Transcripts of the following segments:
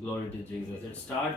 Glory to Jesus. Let's start.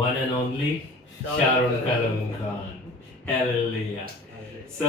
one and only Sharon Kalaman Khan. Hallelujah. So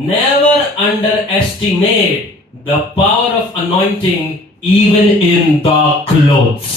Never underestimate the power of anointing even in the clothes.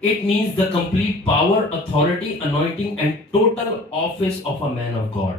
It means the complete power, authority, anointing and total office of a man of God.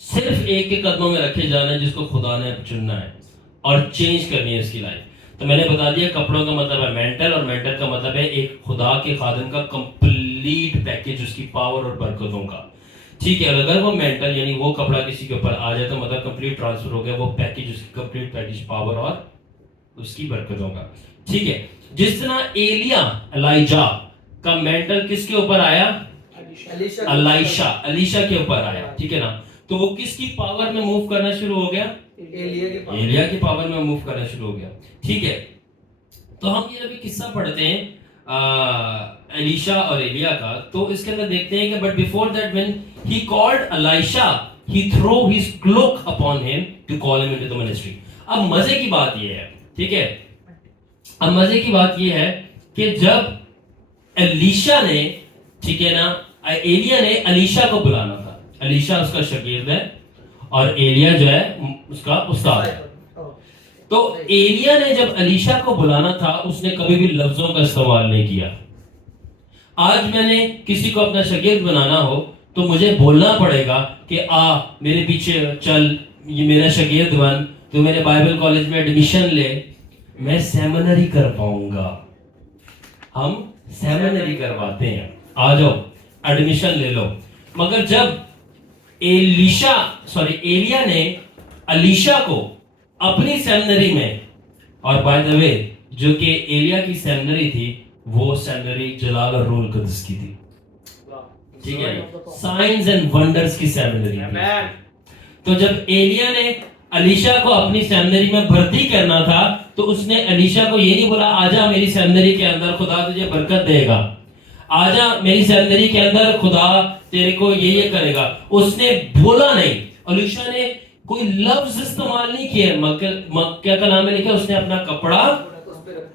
صرف ایک کے قدموں میں رکھے جانا ہے جس کو خدا نے چننا ہے اور چینج کرنی ہے اس کی لائف. تو میں نے بتا دیا کپڑوں کا مطلب ہے مینٹل, اور مینٹل کا مطلب ہے ایک خدا کے خادم کا کمپلیٹ پیکج اس کی پاور اور برکتوں کا. ٹھیک ہے, اگر وہ مینٹل یعنی وہ کپڑا کسی کے اوپر آ جائے تو مطلب کمپلیٹ ٹرانسفر ہو گیا وہ پیکج, اس کی کمپلیٹ پیکج پاور اور اس کی برکتوں کا. ٹھیک ہے, جس طرح ایلیجا کا مینٹل کس کے اوپر آیا؟ الیشا کے اوپر آیا. ٹھیک ہے نا, تو وہ کس کی پاور میں موو کرنا شروع ہو گیا؟ ایلیا کی پاور میں موو کرنا شروع ہو گیا. ٹھیک ہے, تو ہم یہ ابھی قصہ پڑھتے ہیں الیشا اور ایلیا کا, تو اس کے اندر دیکھتے ہیں کہ but before that when he called Elisha he threw his cloak upon him to call him into the ministry. اب مزے کی بات یہ ہے, ٹھیک ہے, اب مزے کی بات یہ ہے کہ جب الیشا نے, ٹھیک ہے نا, ایلیا نے الیشا کو بلانا تھا. الیشا اس کا شاگرد ہے اور ایلیا جو ہے اس کا استاد ہے. تو ایلیا نے جب الیشا کو بلانا تھا اس نے کبھی بھی لفظوں کا استعمال نہیں کیا. آج میں نے کسی کو اپنا شاگرد بنانا ہو تو مجھے بولنا پڑے گا کہ میرے پیچھے چل, یہ میرا شاگرد بن, تو میرے بائبل کالج میں ایڈمیشن لے, میں سیمینری کر پاؤں گا. ہم سیمینری کرواتے ہیں, آ جاؤ ایڈمیشن لے لو. مگر جب ایلیا نے الیشا کو اپنی سیمینری میں, اور بائی دا وے جو کہ ایلیا کی سیمینری تھی وہ سیمینری جلال اور روح القدس کی تھی. ٹھیک ہے, سائنز اینڈ ونڈرز کی سیمینری تھی. تو جب ایلیا نے الیشا کو اپنی سیمینری میں بھرتی کرنا تھا تو اس نے الیشا کو یہ نہیں بولا آجا میری سیمینری کے اندر خدا تجھے برکت دے گا, آجا میری سیمینری کے اندر خدا تیرے کو یہ کرے گا. اس نے بولا نہیں. الیشا نے کوئی لفظ استعمال نہیں کیا. کیا کلام میں لکھا, اس نے اپنا کپڑا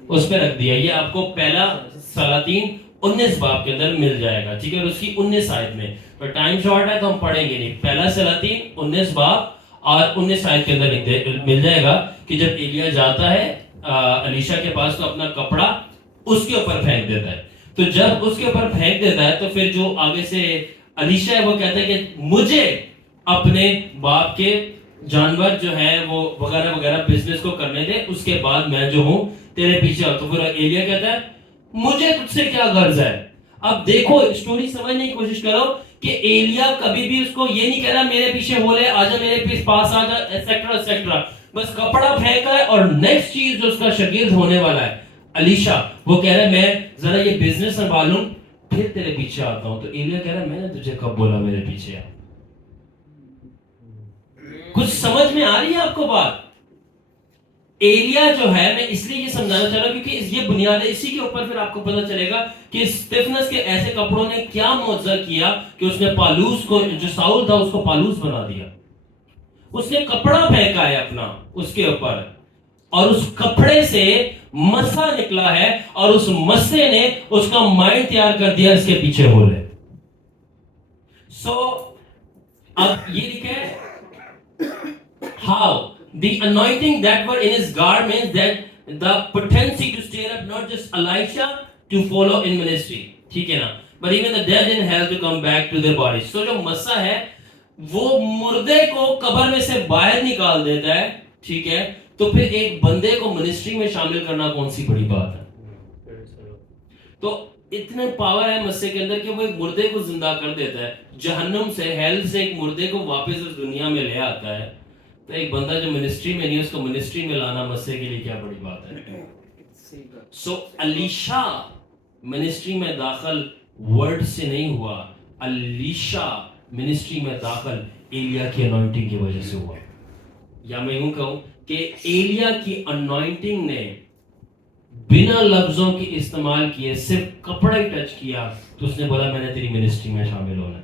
اس پہ رکھ دیا. یہ آپ کو پہلا سلاطین 19 باب کے اندر مل جائے گا. ٹھیک ہے, اور اس کی 19 آیت میں, پر ٹائم شارٹ ہے تو ہم پڑھیں گے نہیں. پہلا سلاطین 19 باب اور 19 آیت کے اندر مل جائے گا کہ جب ایلیا جاتا ہے الیشا کے پاس تو اپنا کپڑا اس کے اوپر پھینک دیتا ہے. تو جب اس کے اوپر پھینک دیتا ہے تو پھر جو آگے سے الیشا ہے وہ کہتا ہے کہ مجھے اپنے باپ کے جانور جو ہے وہ وغیرہ وغیرہ بزنس کو کرنے دے, اس کے بعد میں جو ہوں تیرے پیچھے آؤں. تو پھر ایلیا کہتا ہے مجھے تجھ سے کیا غرض ہے. اب دیکھو اسٹوری سمجھنے کی کوشش کرو کہ ایلیا کبھی بھی اس کو یہ نہیں کہہ رہا میرے پیچھے بولے آجا میرے پاس آجا ایٹسیکٹرا ایٹسیکٹرا, بس کپڑا پھینکا ہے. اور نیکسٹ چیز جو اس کا شاگرد ہونے والا ہے الیشا, وہ کہہ رہا ہے میں ذرا یہ بزنس سنبھالوں پھر تیرے پیچھے آتا ہوں. تو ایلیا کہہ رہا ہے میں نے تجھے کب بولا میرے پیچھے آ. کچھ سمجھ میں آ رہی ہے آپ کو بات؟ ایلیا جو ہے, میں اس لیے یہ سمجھانا چاہ رہا ہوں کیونکہ یہ بنیاد ہے, اسی کے اوپر پھر آپ کو پتہ چلے گا کہ اسٹیفنس کے ایسے کپڑوں نے کیا معجزہ کیا کہ اس نے پالوس کو, جو ساؤل تھا اس کو پالوس بنا دیا. اس نے کپڑا پھینکا ہے اپنا اس کے اوپر, اور اس کپڑے سے مسا نکلا ہے, اور اس مسے نے اس کا مائنڈ تیار کر دیا اس کے پیچھے ہو لے. سو اب یہ لکھا ہے how the anointing that were in his garments, that the potency to stir up not just Elisha to follow in ministry, ٹھیک ہے نا, but even the dead in hell to come back to their bodies. So جو مسا ہے وہ مردے کو قبر میں سے باہر نکال دیتا ہے. ٹھیک ہے, تو پھر ایک بندے کو منسٹری میں شامل کرنا کون سی بڑی بات ہے. تو اتنے پاور ہے مسے کے اندر کہ وہ ایک مردے کو زندہ کر دیتا ہے جہنم سے, ہیل سے ایک مردے کو واپس اس دنیا میں لے آتا ہے. تو ایک بندہ جو منسٹری میں نہیں اس کو منسٹری میں لانا مسے کے لیے کیا بڑی بات ہے. سو الیشا منسٹری میں داخل ورڈ سے نہیں ہوا, الیشا منسٹری میں داخل ایلیا کی انوائنٹنگ کی وجہ سے ہوا. یا میں یوں کہوں کہ ایلیا کی انوائنٹنگ نے بنا لفظوں کی استعمال کیے صرف کپڑا ہی ٹچ کیا تو اس نے بولا میں نے تیری منسٹری میں شامل ہونا.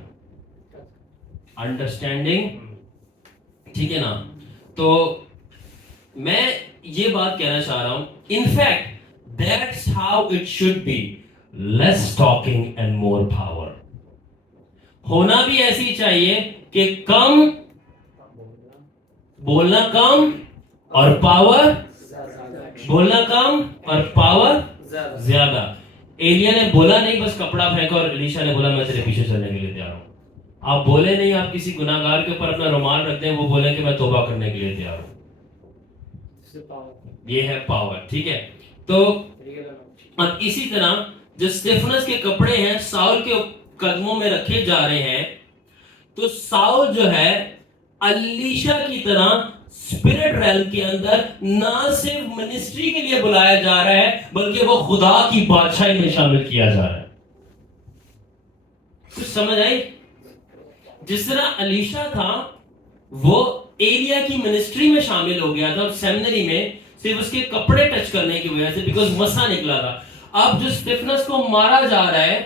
انڈرسٹینڈنگ, ٹھیک ہے نا. تو میں یہ بات کہنا چاہ رہا ہوں, in fact that's how it should be, less talking and more power. ہونا بھی ایسی چاہیے کہ کم بولنا, کم اور پاور, بولنا کم اور پاور زیادہ. ایلیا نے بولا نہیں بس کپڑا پھینکا, اور الیشا نے بولا میں تیرے پیچھے چلنے کے لیے تیار ہوں. آپ بولے نہیں آپ کسی گناہگار کے اوپر اپنا رومال رکھ دیں وہ بولیں کہ میں توبہ کرنے کے لیے تیار ہوں. یہ ہے پاور. ٹھیک ہے. تو اب اسی طرح جو اسٹیفنس کے کپڑے ہیں ساؤل کے قدموں میں رکھے جا رہے ہیں تو ساؤل جو ہے الیشا کی طرح اسپرٹ ریلم کے اندر نہ صرف منسٹری کے لیے بلایا جا رہا ہے بلکہ وہ خدا کی بادشاہی میں شامل کیا جا رہا ہے. کچھ سمجھ آئی؟ جس طرح الیشا تھا وہ ایلیا کی منسٹری میں شامل ہو گیا تھا اور سیمنری میں صرف اس کے کپڑے ٹچ کرنے کی وجہ سے بیکاز مسا نکلا تھا. اب جو اسٹیفنس کو مارا جا رہا ہے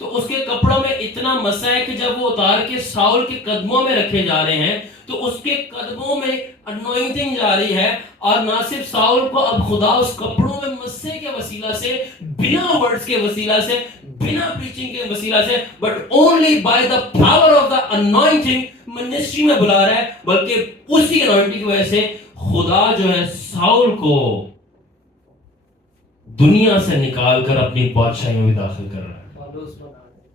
تو اس کے کپڑوں میں اتنا مسا ہے کہ جب وہ اتار کے ساؤل کے قدموں میں رکھے جا رہے ہیں تو اس کے قدموں میں انوائنٹنگ جاری ہے اور نہ صرف ساؤل کو اب خدا اس کپڑوں میں مسے کے وسیلہ سے بنا ورڈز کے وسیلہ سے بنا پریچنگ کے وسیلہ سے but only by the power of the anointing ministry میں بلا رہا ہے بلکہ اسی انوائنٹنگ کی وجہ سے خدا جو ہے ساؤل کو دنیا سے نکال کر اپنی بادشاہی میں داخل کر رہا ہے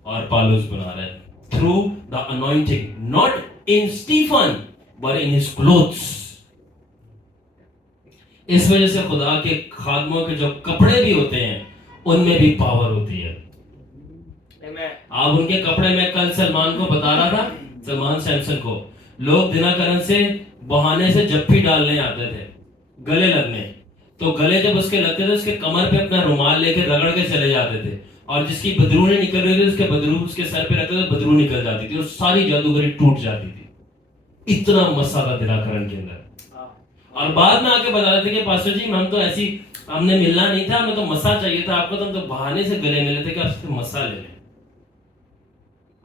اور پالوس بنا رہا ہے through the anointing not in Stephen but in his clothes. اس وجہ سے خدا کے خادموں کے جو کپڑے بھی ہوتے ہیں ان میں بھی پاور ہوتی ہے. آپ ان کے کپڑے میں کل سلمان کو بتا رہا تھا سلمان سیمسن کو لوگ دنا کرن سے بہانے سے جپی ڈالنے آتے تھے گلے لگنے تو گلے جب اس کے لگتے تھے اس کے کمر پہ اپنا رومال لے کے رگڑ کے چلے جاتے تھے اور جس کی بدرو نہیں نکل رہی تھی اس کے بدرو اس کے سر پہ رکھتے تھے بدرو نکل جاتی تھی اور ساری جادوگری ٹوٹ جاتی تھی. اتنا مسا تھا دنا کرن کے اندر. اور بعد میں آ کے بتا رہے تھے کہ پاسٹر جی ہم تو ایسی ہم نے ملنا نہیں تھا ہمیں تو مسا چاہیے تھا آپ کو تو ہم تو بہانے سے گلے ملے تھے کہ آپ سے مسا لے لیں.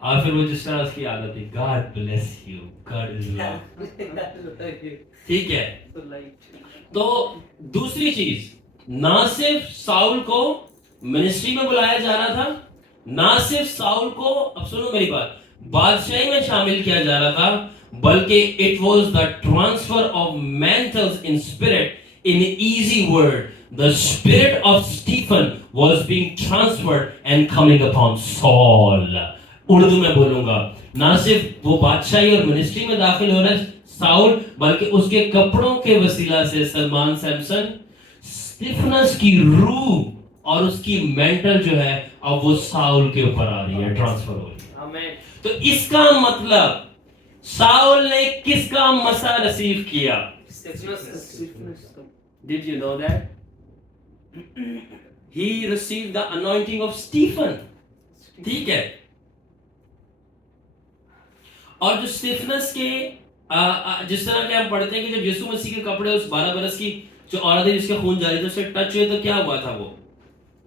اور پھر وہ جس طرح اس کی عادت تھی God bless you God is love. ٹھیک ہے. تو دوسری چیز نہ صرف ساؤل کو منسٹری میں بلایا جا رہا تھا نہ صرف ساؤل کو اب سنو میری بات بادشاہی میں شامل کیا جا رہا تھا بلکہ it was the transfer of mantles in spirit. In easy word the spirit of Stephen was being transferred and coming upon Saul. Urdu میں بولوں گا نہ صرف وہ بادشاہی اور منسٹری میں داخل ہو رہا ہے ساؤل بلکہ اس کے کپڑوں کے وسیلہ سے سلمان سیمسن اسٹیفنس کی روح اور اس کی مینٹل جو ہے اب وہ ساؤل کے اوپر آ رہی ہے ٹرانسفر ہو رہی ہے. تو اس کا مطلب ساؤل نے کس کا مسا ریسیو کیا؟ Did you know that? He received the anointing of Stephen. ٹھیک ہے. اور جو اسٹیفنس کے جس طرح کہ ہم پڑھتے ہیں کہ جب یسوع مسیح کے کپڑے اس 12 برس کی جو عورت ہے جس کا خون جاری تھا اس سے ٹچ ہوئے تو کیا ہوا تھا وہ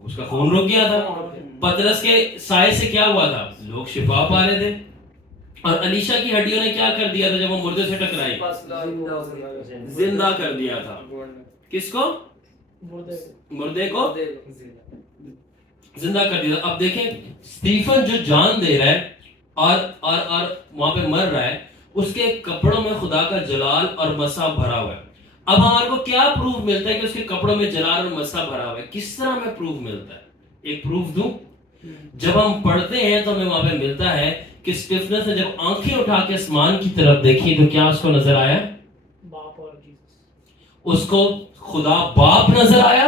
اس کا خون رک گیا تھا. پترس کے سائے سے کیا ہوا تھا لوگ شفا پا رہے تھے. اور الیشا کی ہڈیوں نے کیا کر دیا تھا جب وہ مردے سے ٹکرائی زندہ کر دیا تھا. کس کو؟ مردے کو زندہ کر دیا. اب دیکھیں اسٹیفن جو جان دے رہا ہے اور وہاں پہ مر رہا ہے اس کے کپڑوں میں خدا کا جلال اور مسا بھرا ہوا ہے. اب ہمارے کو کیا پروف ملتا ہے کہ اس کے کپڑوں میں جلال اور مسا بھرا ہوا ہے؟ کس طرح ہمیں پروف ملتا ہے؟ ایک پروف دوں. جب ہم پڑھتے ہیں تو ہمیں وہاں پہ ملتا ہے کہ اسٹیفنس نے جب آنکھیں اٹھا کے آسمان کی طرف دیکھی تو کیا اس کو نظر آیا؟ باپ اور جیسس. اس کو خدا باپ نظر آیا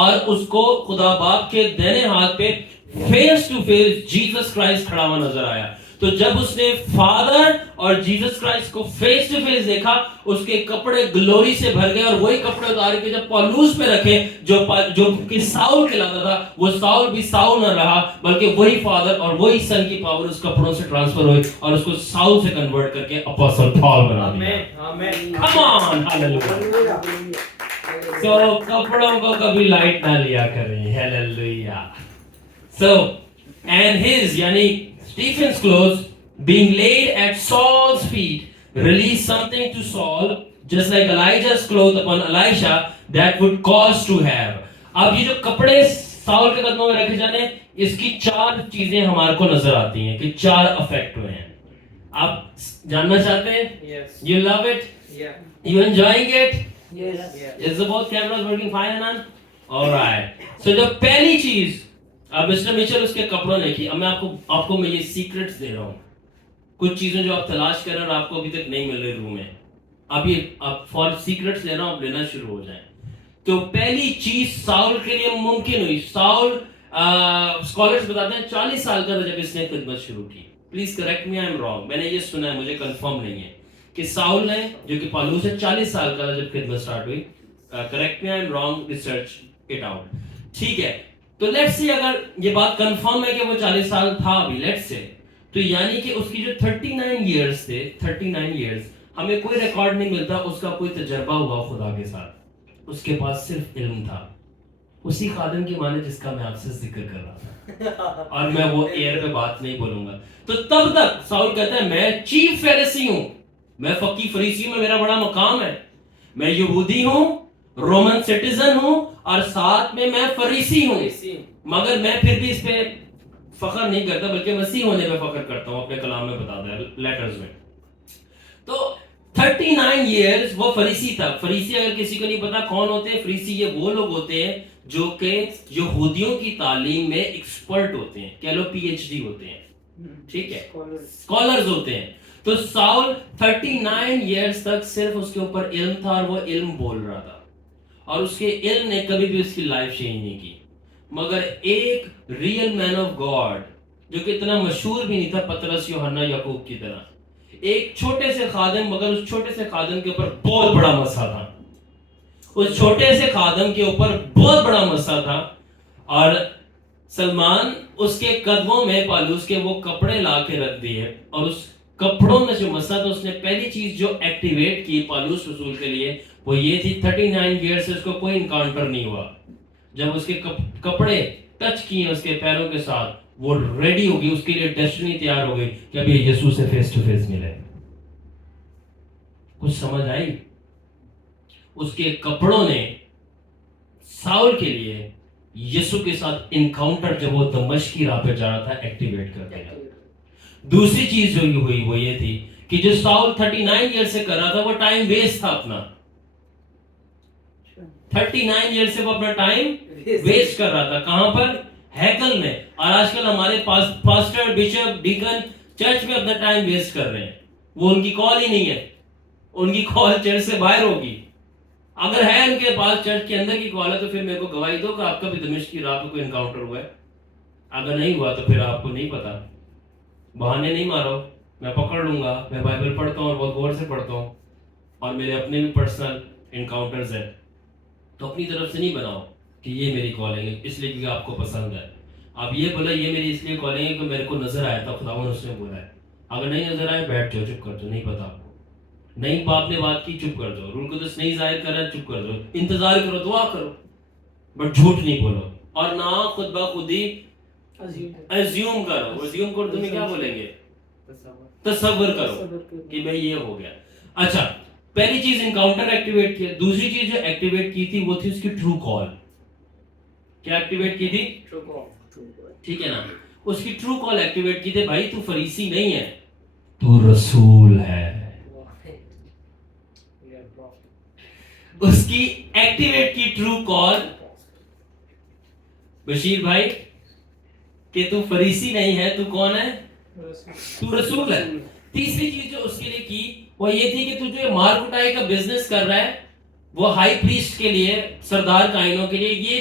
اور اس کو خدا باپ کے دائیں ہاتھ پہ face to face Jesus Christ کھڑا ہوا نظر آیا. تو جب اس نے فادر اور جیسس کرائسٹ کو فیس ٹو فیس دیکھا اس کے کپڑے گلوری سے بھر گئے اور وہی کپڑے اتار کے جب پالوس پہ رکھے جو کہ ساؤل کہلاتا تھا وہ ساؤل بھی ساؤل نہ رہا بلکہ وہی فادر اور وہی سن کی پاور اس کپڑوں سے ٹرانسفر ہوئی اور اس کو ساؤل سے کنورٹ کر کے اپوسٹل پال بنا دیا. کم آن ہاللویا. سو کپڑوں کو کبھی لائٹ نہ لیا کریں. ہاللویا. سو اینڈ ہز یعنی Stephen's clothes being laid at Saul's feet released something to Saul just like Elijah's clothes upon Elisha that would cause to have. اب یہ جو کپڑے ساؤل کے قدموں میں رکھے جانے اس کی 4 چیزیں ہمارے کو نظر آتی ہیں کہ 4 افیکٹ ہوئے ہیں. آپ جاننا چاہتے ہیں؟ Yes. You love it? Yeah. You enjoying it? Yes. Is the both cameras working fine and on? All right. So جو پہلی چیز اب مسٹر میچل اس کے کپڑوں نے کی. اب میں آپ کو میں یہ سیکرٹس دے رہا ہوں. کچھ چیزیں جو آپ تلاش کر رہے ہیں اور آپ کو ابھی تک نہیں مل رہی روح میں, اب یہ آپ فار سیکرٹس لینا, آپ لینا شروع ہو جائیں. تو پہلی چیز ساؤل کے لیے ممکن ہوئی. ساؤل اسکالرز بتاتے ہیں 40 سال کا تھا جب اس نے خدمت شروع کی. Please correct me, I am wrong, میں نے یہ سنا ہے, مجھے کنفرم نہیں ہے کہ ساؤل نے جو کہ پالوس ہے 40 سال کا تھا جب خدمت سٹارٹ ہوئی. Correct me, I am wrong, research it out. ٹھیک ہے, تو لیٹس سی اگر یہ بات کنفرم ہے کہ وہ 40 سال تھا ابھی, لیٹس سے, تو یعنی کہ اس کی جو 39 ایئرز تھے, 39 ایئرز, ہمیں کوئی ریکارڈ نہیں ملتا اس کا کوئی تجربہ ہوا خدا کے ساتھ. اس کے پاس صرف علم تھا. اسی خادم کی مانے جس کا میں آپ سے ذکر کر رہا تھا, اور میں وہ ایئر پہ بات نہیں بولوں گا. تو تب تک ساؤل کہتا ہے میں چیف فریسی ہوں, میں فقی فریسی ہوں, میں میرا بڑا مقام ہے, میں یہودی ہوں, رومن سٹیزن ہوں, اور ساتھ میں فریسی ہوں, مگر میں پھر بھی اس پہ فخر نہیں کرتا بلکہ مسیح ہونے پہ فخر کرتا ہوں. اپنے کلام میں بتاتا ہے لیٹرز میں. تو 39 ایئرز وہ فریسی تھا. فریسی اگر کسی کو نہیں پتا کون ہوتے ہیں, فریسی یہ وہ لوگ ہوتے ہیں جو کہ یہودیوں کی تعلیم میں ایکسپرٹ ہوتے ہیں, کہہ لو پی ایچ ڈی ہوتے ہیں, ٹھیک ہے, اسکالرز ہوتے ہیں. تو ساؤل 39 ایئرز تک صرف اس کے اوپر علم تھا اور وہ علم بول رہا تھا, اور اس کے علم نے کبھی بھی اس کی لائف چینج نہیں کی. مگر ایک ریئل مین آف گاڈ جو کہ اتنا مشہور بھی نہیں تھا پطرس, یوحنا, یعقوب کی طرح, ایک چھوٹے سے خادم, مگر اس چھوٹے سے خادم کے اوپر بہت بڑا مسئلہ تھا. اس چھوٹے سے خادم کے اوپر بہت بڑا مسئلہ تھا, اور سلمان اس کے قدموں میں پالوس کے وہ کپڑے لا کے رکھ دیے, اور اس کپڑوں میں جو مسئلہ تھا اس نے پہلی چیز جو ایکٹیویٹ کی پالوس رسول کے لیے وہ یہ تھی, 39 ایئر سے اس کو کوئی انکاؤنٹر نہیں ہوا. جب اس کے کپڑے ٹچ کیے اس کے پیروں کے ساتھ, وہ ریڈی ہو گئی, اس کے لیے ڈیسٹنی تیار ہو گئی کہ اب یہ یسوع سے فیس ٹو فیس ملے. کچھ سمجھ آئی؟ اس کے کپڑوں نے ساؤل کے لیے یسوع کے ساتھ انکاؤنٹر جب وہ دمشق کی راہ پہ جا رہا تھا ایکٹیویٹ کر دیا. دوسری چیز جو ہوئی وہ یہ تھی کہ جو ساؤل 39 ایئر سے کر رہا تھا وہ ٹائم ویسٹ تھا اپنا. 39 ایئر سے وہ اپنا ٹائم ویسٹ کر رہا تھا. کہاں پر؟ ہیکل میں. اور آج کل ہمارے پاسٹر, بشپ, ڈیکن چرچ میں اپنا ٹائم ویسٹ کر رہے ہیں. وہ ان کی کال ہی نہیں ہے, ان کی کال چرچ سے باہر ہوگی. اگر ہے ان کے پاس چرچ کے اندر کی کال ہے تو پھر میرے کو گواہی دو کہ آپ کا بھی دمشق کی راہ پہ کوئی انکاؤنٹر ہوا ہے. اگر نہیں ہوا تو پھر آپ کو نہیں پتا, بہانے نہیں مارو, میں پکڑ لوں گا. میں بائبل پڑھتا ہوں اور بہت غور سے پڑھتا ہوں, اور میرے اپنے بھی پرسنل انکاؤنٹرز ہیں. تو اپنی طرف سے نہیں بناؤ کہ یہ میری کالنگ ہے اس لیے کہ آپ کو پسند ہے. آپ یہ بولا یہ میری اس لیے کالنگ ہے کہ میرے کو نظر آیا تھا, خداوند نے اس نے بولا ہے. اگر نہیں نظر آئے بیٹھ جاؤ, چپ کر دو, نہیں پتا آپ کو, نہیں باپ نے بات کی, چپ کر دو. روح القدس نہیں ظاہر کر رہا ہے, چپ کر دو. انتظار کرو, دعا کرو, بٹ جھوٹ نہیں بولو, اور نہ خود بخود ہی ایزیوم کرو. ایزیوم کو تمہیں کیا بولیں گے؟ تصور کرو کہ بھئی یہ ہو گیا. اچھا, پہلی چیز انکاؤنٹر ایکٹیویٹ کیا. دوسری چیز جو ایکٹیویٹ کی تھی وہ تھی اس کی ٹرو کال. کیا ایکٹیویٹ کی تھی؟ ٹرو کال. ٹھیک ہے نا, اس کی ٹرو کال ایکٹیویٹ کی تھی. بھائی تو فریسی نہیں ہے, تو رسول ہے. اس کی ایکٹیویٹ کی ٹرو کال, بشیر بھائی, کہ تو فریسی نہیں ہے, تو کون ہے؟ تو رسول ہے. تیسری چیز جو اس کے لیے کی وہ یہ تھی کہ تو جو مار کٹائی کا بزنس کر رہا ہے وہ ہائی پریسٹ کے لیے, سردار کائنوں کے لیے, یہ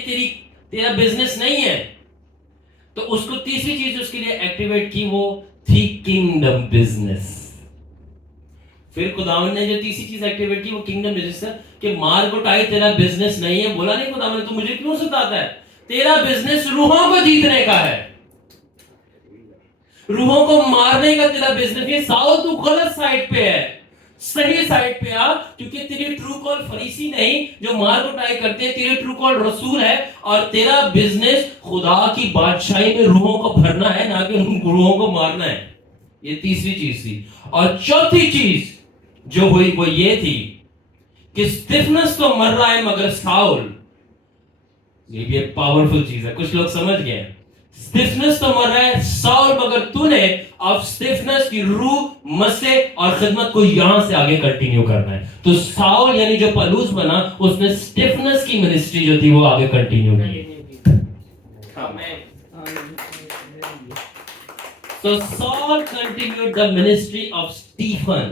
تیرا بزنس نہیں ہے. تو اس کو تیسری چیز اس کے لیے ایکٹیویٹ کی وہ تھی کنگڈم بزنس. پھر خداوند نے جو تیسری چیز ایکٹیویٹ کی وہ کنگڈم بزنس ہے کہ مار کٹائی تیرا بزنس نہیں ہے. بولا نہیں خداوند تو مجھے کیوں ستاتا ہے, تیرا بزنس روحوں کو جیتنے کا ہے, روحوں کو مارنے کا تیرا بزنس. یہ ساؤل تو غلط سائٹ پہ ہے, صحیح سائٹ پہ آ, کیونکہ تیری ٹرو کال فریسی نہیں جو مار کٹائی کرتے ہیں, تیری ٹرو کال رسول ہے, اور تیرا بزنس خدا کی بادشاہی میں روحوں کو بھرنا ہے, نہ کہ ان روحوں کو مارنا ہے. یہ تیسری چیز تھی. اور چوتھی چیز جو ہوئی وہ یہ تھی کہ اسٹیفنس تو مر رہا ہے مگر ساؤل, یہ بھی ایک پاورفل چیز ہے, کچھ لوگ سمجھ گئے. اسٹیفنس تو مر رہا ہے ساؤل, مگر تو نے اب اسٹیفنس کی روح, مسے اور خدمت کو یہاں سے آگے کنٹینیو کرنا ہے. تو ساؤل یعنی جو پالوس بنا, اس نے اسٹیفنس کی منسٹری جو تھی وہ آگے کنٹینیو کی. So Saul continued the ministry of Stephen.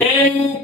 10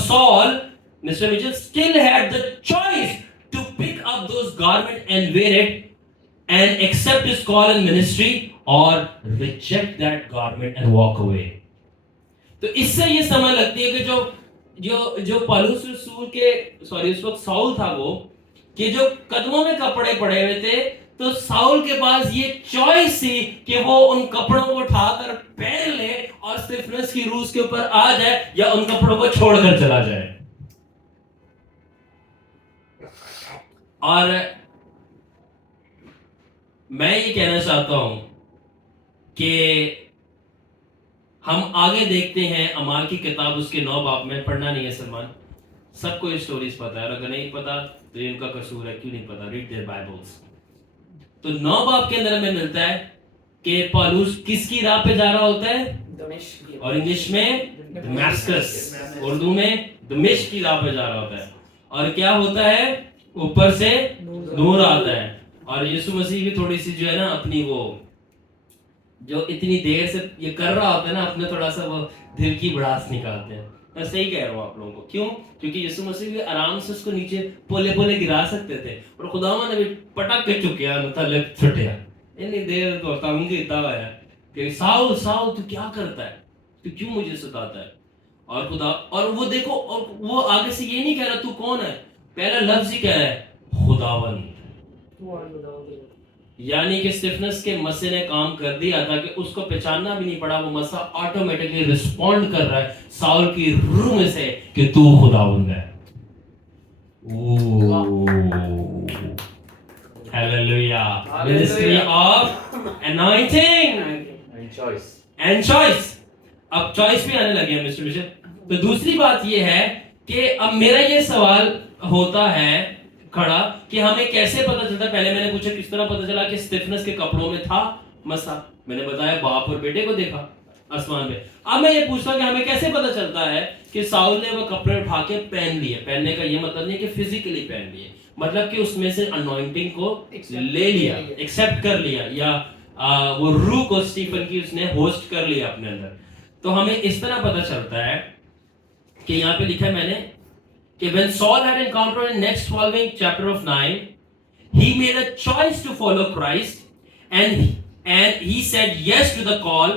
Saul, Mr. Mitchell, still had the choice to pick up those garments and wear it and accept his call and ministry, or reject that garment and walk away. تو اس سے یہ سمجھ لگتی ہے کہ جو پالوس رسول کے اس وقت ساؤل تھا وہ کہ جو قدموں میں کپڑے پڑے ہوئے تھے، تو ساؤل کے پاس یہ چوائس تھی کہ وہ ان کپڑوں کو اٹھا کر پہن لے اور اسٹیفنس کی روح کے اوپر آ جائے یا ان کپڑوں کو چھوڑ کر چلا جائے. اور میں یہ کہنا چاہتا ہوں کہ ہم آگے دیکھتے ہیں اعمال کی کتاب اس کے 9 باب میں. پڑھنا نہیں ہے سلمان، سب کو یہ سٹوریز پتا ہے، اور اگر نہیں پتا تو ان کا قصور ہے، کیوں نہیں پتا؟ Read their Bibles. تو 9 باب کے اندر ہمیں ملتا ہے کہ پالوس کس کی راہ پہ جا رہا ہوتا ہے، اور انگلش میں دمشق، اردو میں دمشق کی راہ پہ جا رہا ہوتا ہے. اور کیا ہوتا ہے؟ اوپر سے نور آتا ہے، اور یسوع مسیح بھی تھوڑی سی جو ہے نا اپنی وہ جو اتنی دیر سے یہ کر رہا ہوتا ہے نا، اپنے تھوڑا سا وہ دل کی بڑاس نکالتے ہیں. میں صحیح کہہ رہا ہوں آپ لوگوں کو. کیوں؟ کیونکہ یسوع مسیح بھی آرام سے اس کو نیچے پولے پولے گرا سکتے تھے، اور خداوند نے بھی پٹک کے چکیا مطلب چھٹیا. اتنی دیر تو تنگ ہوا ہے کہ ساؤل ساؤل تو کیا کرتا ہے، تو کیوں مجھے ستاتا ہے؟ اور خدا، اور وہ دیکھو، اور وہ آگے سے یہ نہیں کہہ رہا تو کون ہے، پہلا لفظ ہی کہہ رہا ہے خداوند. یعنی کہ اسٹیفنس کے مسے نے کام کر دیا تھا کہ اس کو پہچاننا بھی نہیں پڑا، وہ مسا آٹومیٹکلی رسپونڈ کر رہا ہے ساؤل کی روح میں سے کہ تو خداوند ہے. Hallelujah. Ministry of anointing and choice. اب چوائس بھی آنے لگے ہیں مسٹر بشپ. تو دوسری بات یہ ہے کہ اب میرا یہ سوال ہوتا ہے کھڑا کہ ہمیں کیسے پتہ چلتا ہے؟ پہلے میں نے پوچھا کس طرح پتہ چلا کہ اسٹیفنس کے کپڑوں میں تھا مسا. میں نے بتایا باپ اور بیٹے کو دیکھا آسمان پہ. اب میں یہ پوچھتا کہ ہمیں کیسے پتہ چلتا ہے کہ ساؤل نے وہ کپڑے اٹھا کے پہن لیے؟ پہننے کا یہ مطلب نہیں کہ فزیکلی پہن لیے، مطلب کہ اس میں سے انوائنٹنگ کو لے لیا، ایکسپٹ کر لیا، یا وہ روح کو اسٹیفن کی اس نے ہوسٹ کر لیا اپنے اندر. تو ہمیں اس طرح پتہ چلتا ہے کہ یہاں پہ لکھا ہے میں نے کہ when Saul had encountered in next following chapter of 9, he made a choice to follow Christ, and he said yes to the call,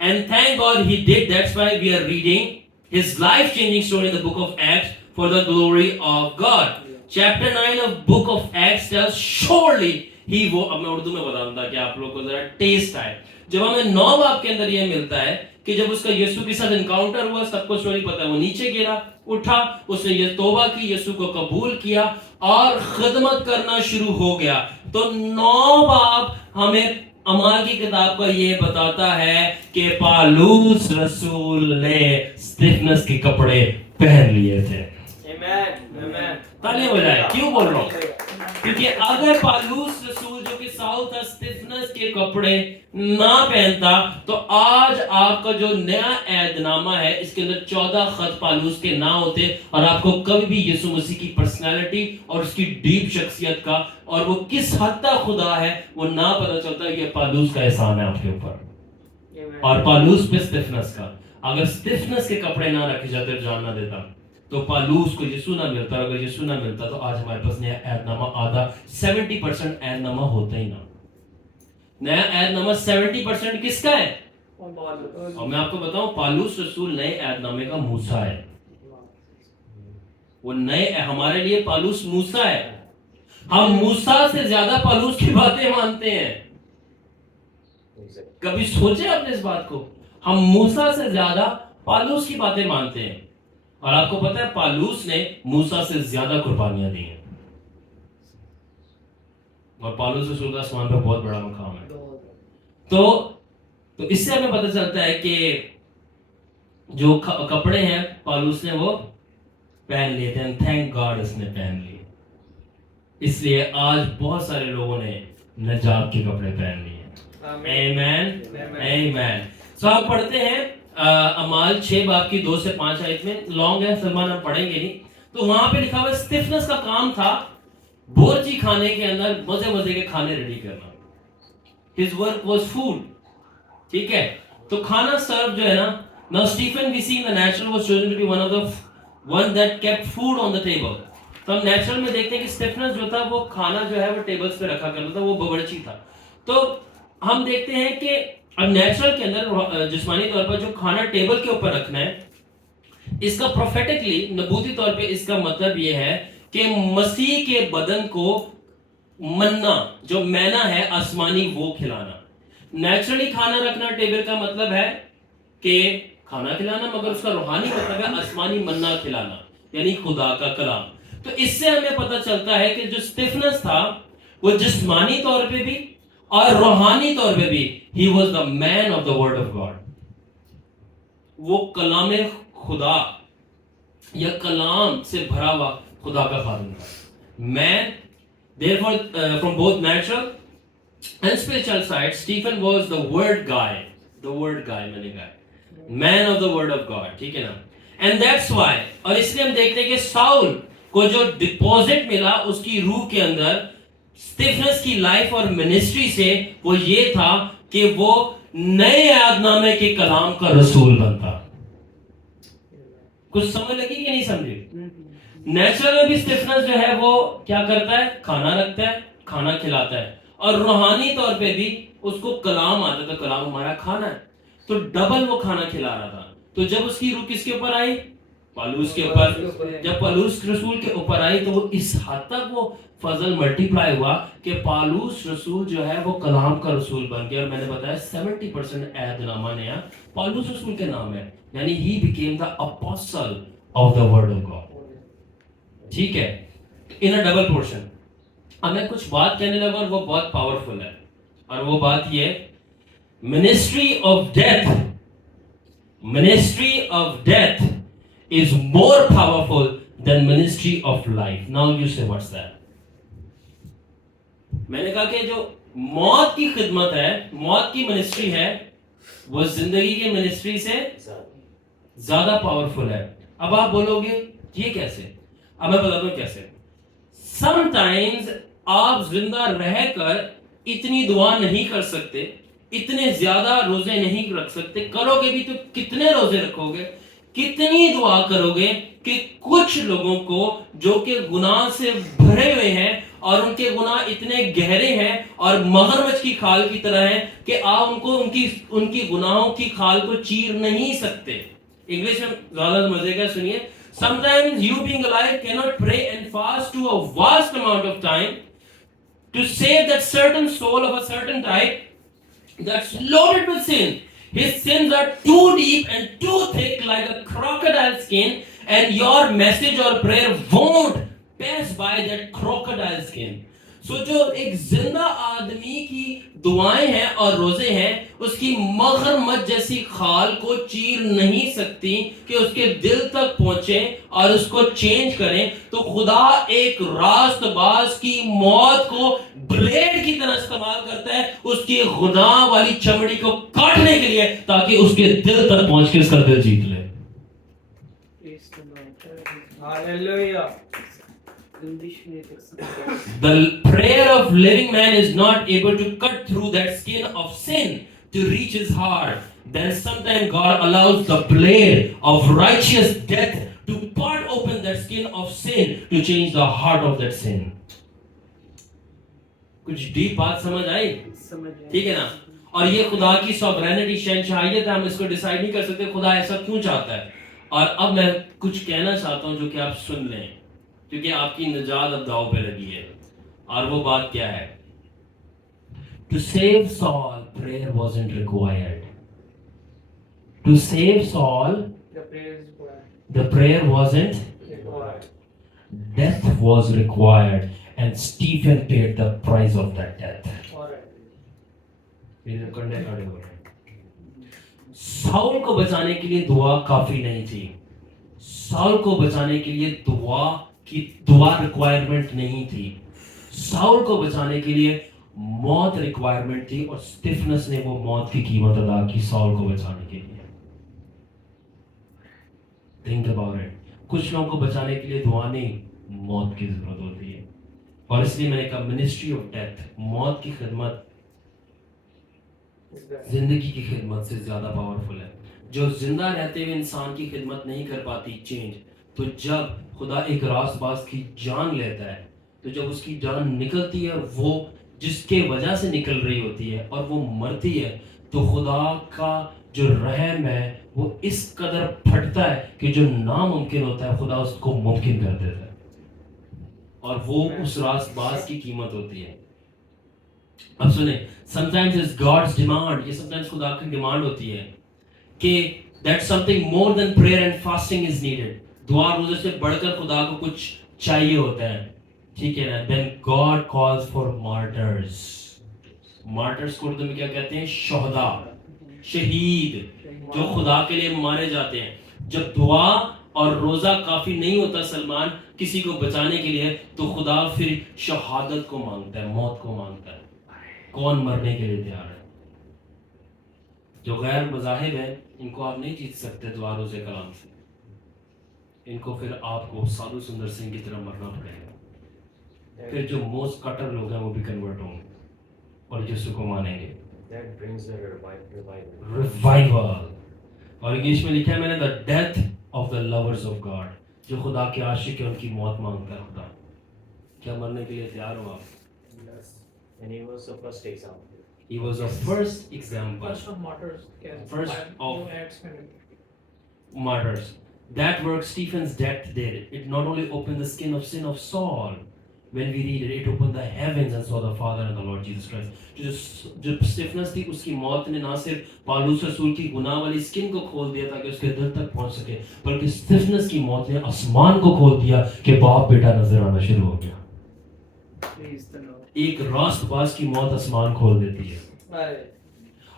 and thank God he did. That's why we are reading his life-changing story in the book of Acts for the glory of God. Chapter 9 of book of Acts tells surely he وہ اب میں اردو میں بتاؤں تاکہ آپ لوگ کو ذرا ٹیسٹ آئے. جب ہمیں 9 باب کے اندر یہ ملتا ہے کہ جب اس کا یسوع کے ساتھ انکاؤنٹر ہوا، سب کو سٹوری پتہ ہے، وہ نیچے گرا، اٹھا، اس نے یہ توبہ کی، یسوع کو قبول کیا اور خدمت کرنا شروع ہو گیا. تو 9 باب ہمیں اعمال کی کتاب کا یہ بتاتا ہے کہ پالوس رسول نے اسٹیفنس کے کپڑے پہن لیے تھے. تالیاں بجائے. کیوں بول رہا ہوں؟ کیونکہ اگر پالوس رسول جو کہ ساؤل تھا اسٹیفنس کے کپڑے نہ پہنتا تو آج آپ کا جو نیا عہد نامہ ہے اس کے اندر 14 خط پالوس کے نہ ہوتے، اور آپ کو کبھی بھی یسوع مسیح کی پرسنالٹی اور اس کی ڈیپ شخصیت کا اور وہ کس حد تک خدا ہے وہ نہ پتہ چلتا. یہ پالوس کا احسان ہے آپ کے اوپر، اور پالوس پہ اسٹیفنس کا. اگر اسٹیفنس کے کپڑے نہ رکھے جاتے، جان نہ دیتا، تو پالوس کو یسوع نہ ملتا. اگر یسوع نہ ملتا تو آج ہمارے پاس نیا عہد نامہ آدھا 70% عہد نامہ ہوتا ہی نہ. نیا عہد نامہ 70% کس کا ہے؟ اور میں آپ کو بتاؤں پالوس رسول نئے عہد نامے کا موسیٰ ہے. وہ نئے ہمارے لیے پالوس موسیٰ ہے. ہم موسیٰ سے زیادہ پالوس کی باتیں مانتے ہیں. کبھی سوچے آپ نے اس بات کو؟ ہم موسیٰ سے زیادہ پالوس کی باتیں مانتے ہیں. اور آپ کو پتا ہے پالوس نے موسیٰ سے زیادہ قربانیاں دی ہیں، اور پالوس رسول کا آسمان پہ بہت بڑا مقام ہے. تو اس سے ہمیں پتہ چلتا ہے کہ جو کپڑے ہیں پالوس نے وہ پہن لیے تھے. تھینک گاڈ اس نے پہن لیے. اس لیے آج بہت سارے لوگوں نے نجات کے کپڑے پہن لیے. آمین آمین. سو آپ پڑھتے ہیں اعمال 6 باب کی 2 سے 5 آیت میں. لانگ ہے سلمان، ہم پڑھیں گے نہیں. تو وہاں پہ لکھا ہوا اسٹیفنس کا کام تھا بورچی کھانے کے اندر مزے مزے کے کھانے ریڈی کرنا. His work was food. ٹھیک ہے، تو کھانا سرو جو ہے نا. Now Stephen we see in the natural was chosen to be one that kept food on the table. تو ہم نیچرل میں دیکھتے ہیں کہ اسٹیفنس جو تھا وہ کھانا جو ہے وہ ٹیبلز پہ رکھا کرتا تھا، وہ باورچی تھا. تو ہم دیکھتے ہیں کہ اب نیچرل کے اندر جسمانی طور پر جو کھانا ٹیبل کے اوپر رکھنا ہے، اس کا پروفیٹکلی نبوتی طور پہ اس کا مطلب یہ ہے کہ مسیح کے بدن کو منا، جو مینا ہے آسمانی، وہ کھلانا. نیچرلی کھانا رکھنا ٹیبل کا مطلب ہے کہ کھانا کھلانا، مگر اس کا روحانی مطلب ہے آسمانی منا کھلانا، یعنی خدا کا کلام. تو اس سے ہمیں پتہ چلتا ہے کہ جو اسٹیفنس تھا وہ جسمانی طور پہ بھی اور روحانی طور پہ بھی he was the man of the word of God. وہ کلام خدا یا کلام سے بھرا ہوا خدا کا خادم تھا. مین therefore from both natural and spiritual side, Stephen was the word guy میں نے کہا man of the word of God. ٹھیک ہے نا. and that's why، اور اس لیے ہم دیکھتے ہیں کہ ساؤل کو جو ڈپوزٹ ملا اس کی روح کے اندر اسٹیفنس کی لائف اور منسٹری سے، وہ یہ تھا کہ وہ نئے عہد نامے کے کلام کا رسول بنتا. کچھ سمجھ لگی کہ نہیں سمجھی؟ نیچرل میں بھی اسٹیفنس جو ہے وہ کیا کرتا ہے؟ کھانا رکھتا ہے، کھانا کھلاتا ہے. اور روحانی طور پہ بھی اس کو کلام آتا تھا، کلام ہمارا کھانا ہے، تو ڈبل وہ کھانا کھلا رہا تھا. تو جب اس کی روح کس کے اوپر آئی؟ پالوس کے اوپر. جب پالوس رسول کے اوپر آئی تو وہ اس حد تک وہ فضل ملٹی پلائی ہوا کہ پالوس رسول جو ہے وہ کلام کا رسول بن گیا. اور میں نے بتایا 70% عہد نامہ نیا پالوس رسول کے نام ہے، یعنی he became the apostle of the word of God. ٹھیک ہے، ان اے ڈبل پورشن. اب میں کچھ بات کہنے لگا اور وہ بہت پاورفل ہے، اور وہ بات یہ ministry of death is more powerful than ministry of life. Now you say what's that? میں نے کہا کہ جو موت کی خدمت ہے، موت کی منسٹری ہے، وہ زندگی کی منسٹری سے زیادہ پاورفل ہے. اب آپ بولو گے یہ کیسے؟ اب میں بتاتا ہوں کیسے. سم ٹائمز آپ زندہ رہ کر اتنی دعا نہیں کر سکتے، اتنے زیادہ روزے نہیں رکھ سکتے. کرو گے بھی تو کتنے روزے رکھو گے، کتنی دعا کرو گے کہ کچھ لوگوں کو جو کہ گناہ سے بھرے ہوئے ہیں اور ان کے گناہ اتنے گہرے ہیں اور مگرمچھ کی کھال کی طرح ہیں کہ آپ ان کو ان کی گناہوں کی کھال کو چیر نہیں سکتے. انگلش میں زیادہ مزے کا سنیے. Sometimes you being alive cannot pray and fast to a vast amount of time to save that certain soul of a certain type that's loaded with sin. His sins are too deep and too thick like a crocodile skin, and your message or prayer won't pass by that crocodile skin. So جو ایک زندہ آدمی کی دعائیں ہیں اور روزے ہیں، اس کی مغرمچ جیسی خال کو چیر نہیں سکتی کہ اس کے دل تک پہنچیں اور اس کو چینج کریں. تو خدا ایک راست باز کی موت کو بلیڈ کی طرح استعمال کرتا ہے اس کی گناہ والی چمڑی کو کاٹنے کے لیے، تاکہ اس کے دل تک پہنچ کے اس کا دل جیت لے. Hallelujah. The prayer of living man is not able to cut through that skin of sin to reach his heart. Then sometimes God allows the blade of righteous death to part open that skin of sin to change the heart of that sin. کچھ deep بات سمجھ آئی؟ ٹھیک ہے نا. اور یہ خدا کی سوورینٹی، شہنشاہیت ہے، ہم اس کو ڈیسائیڈ نہیں کر سکتے خدا ایسا کیوں چاہتا ہے. اور اب میں کچھ کہنا چاہتا ہوں جو کہ آپ سن لیں، کیونکہ آپ کی نجات اب داؤ پہ لگی ہے. اور وہ بات کیا ہے؟ To save Saul, prayer wasn't required. To save Saul, the prayer wasn't required. Death was required, and Stephen paid the price of that death. Saul کو بچانے کے لیے دعا کافی نہیں تھی. ساؤل کو بچانے کے لیے دعا ریکوائرمنٹ نہیں تھی. ساؤل کو بچانے کے لیے موت ریکوائرمنٹ تھی، اور اسٹیفنس نے وہ موت کی قیمت ادا کی ساؤل کو بچانے کے لیے. Think about it. کچھ لوگوں کو بچانے کے لیے دعا نہیں، موت کی ضرورت ہوتی ہے. اور اس لیے میں نے کہا منسٹری آف ڈیتھ، موت کی خدمت زندگی کی خدمت سے زیادہ پاورفل ہے. جو زندہ رہتے ہوئے انسان کی خدمت نہیں کر پاتی چینج، تو جب خدا ایک راست باز کی جان لیتا ہے، تو جب اس کی جان نکلتی ہے اور وہ جس کے وجہ سے نکل رہی ہوتی ہے اور وہ مرتی ہے، تو خدا کا جو رحم ہے وہ اس قدر پھٹتا ہے کہ جو ناممکن ہوتا ہے خدا اس کو ممکن کر دیتا ہے، اور وہ اس راست باز کی قیمت ہوتی ہے. اب سنیں، sometimes it's God's demand، یہ sometimes خدا کی ڈیمانڈ ہوتی ہے کہ that something more than prayer and fasting is needed. دعا روزے سے بڑھ کر خدا کو کچھ چاہیے ہوتا ہے، ٹھیک ہے نا. Then God calls for martyrs. martyrs کو اردو میں کیا کہتے ہیں؟ شہداء، شہید، جو خدا کے لیے مارے جاتے ہیں. جب دعا اور روزہ کافی نہیں ہوتا سلمان کسی کو بچانے کے لیے، تو خدا پھر شہادت کو مانگتا ہے، موت کو مانگتا ہے. کون مرنے کے لیے تیار ہے؟ جو غیر مذاہب ہیں ان کو آپ نہیں جیت سکتے دعا روزے کلام سے، ان کو پھر آپ کو سادھو سندر سنگھ کی طرح مرنا پڑے گا. پھر جو موسٹ کٹر لوگ ہیں وہ بھی کنورٹ ہوں گے اور یسوع کو مانیں گے. ریوائول، اور انگلش میں لکھا ہے میں نے the death of the lovers of God، جو خدا کے عاشق ہیں ان کی موت مانگتا ہے خدا. کیا مرنے کے لیے تیار ہو آپ؟ And he was the first example. He was the first example. First of martyrs. First of New Acts kind martyrs. That work Stephen's death did. It not only opened the skin of sin of Saul. When we read it, it opened the heavens and saw the Father and the Lord Jesus Christ. جو Stefan's تھی اس کی موت نے نہ صرف پالوس رسول کی گناہ والی سکن کو کھول دیا تاکہ اس کے دل تک پہنچ سکے، بلکہ اسٹیفنس کی موت نے آسمان کو کھول دیا کہ باپ بیٹا نظر آنا شروع ہو گیا. Praise the Lord. ایک راست باز کی موت آسمان کھول دیتی ہے.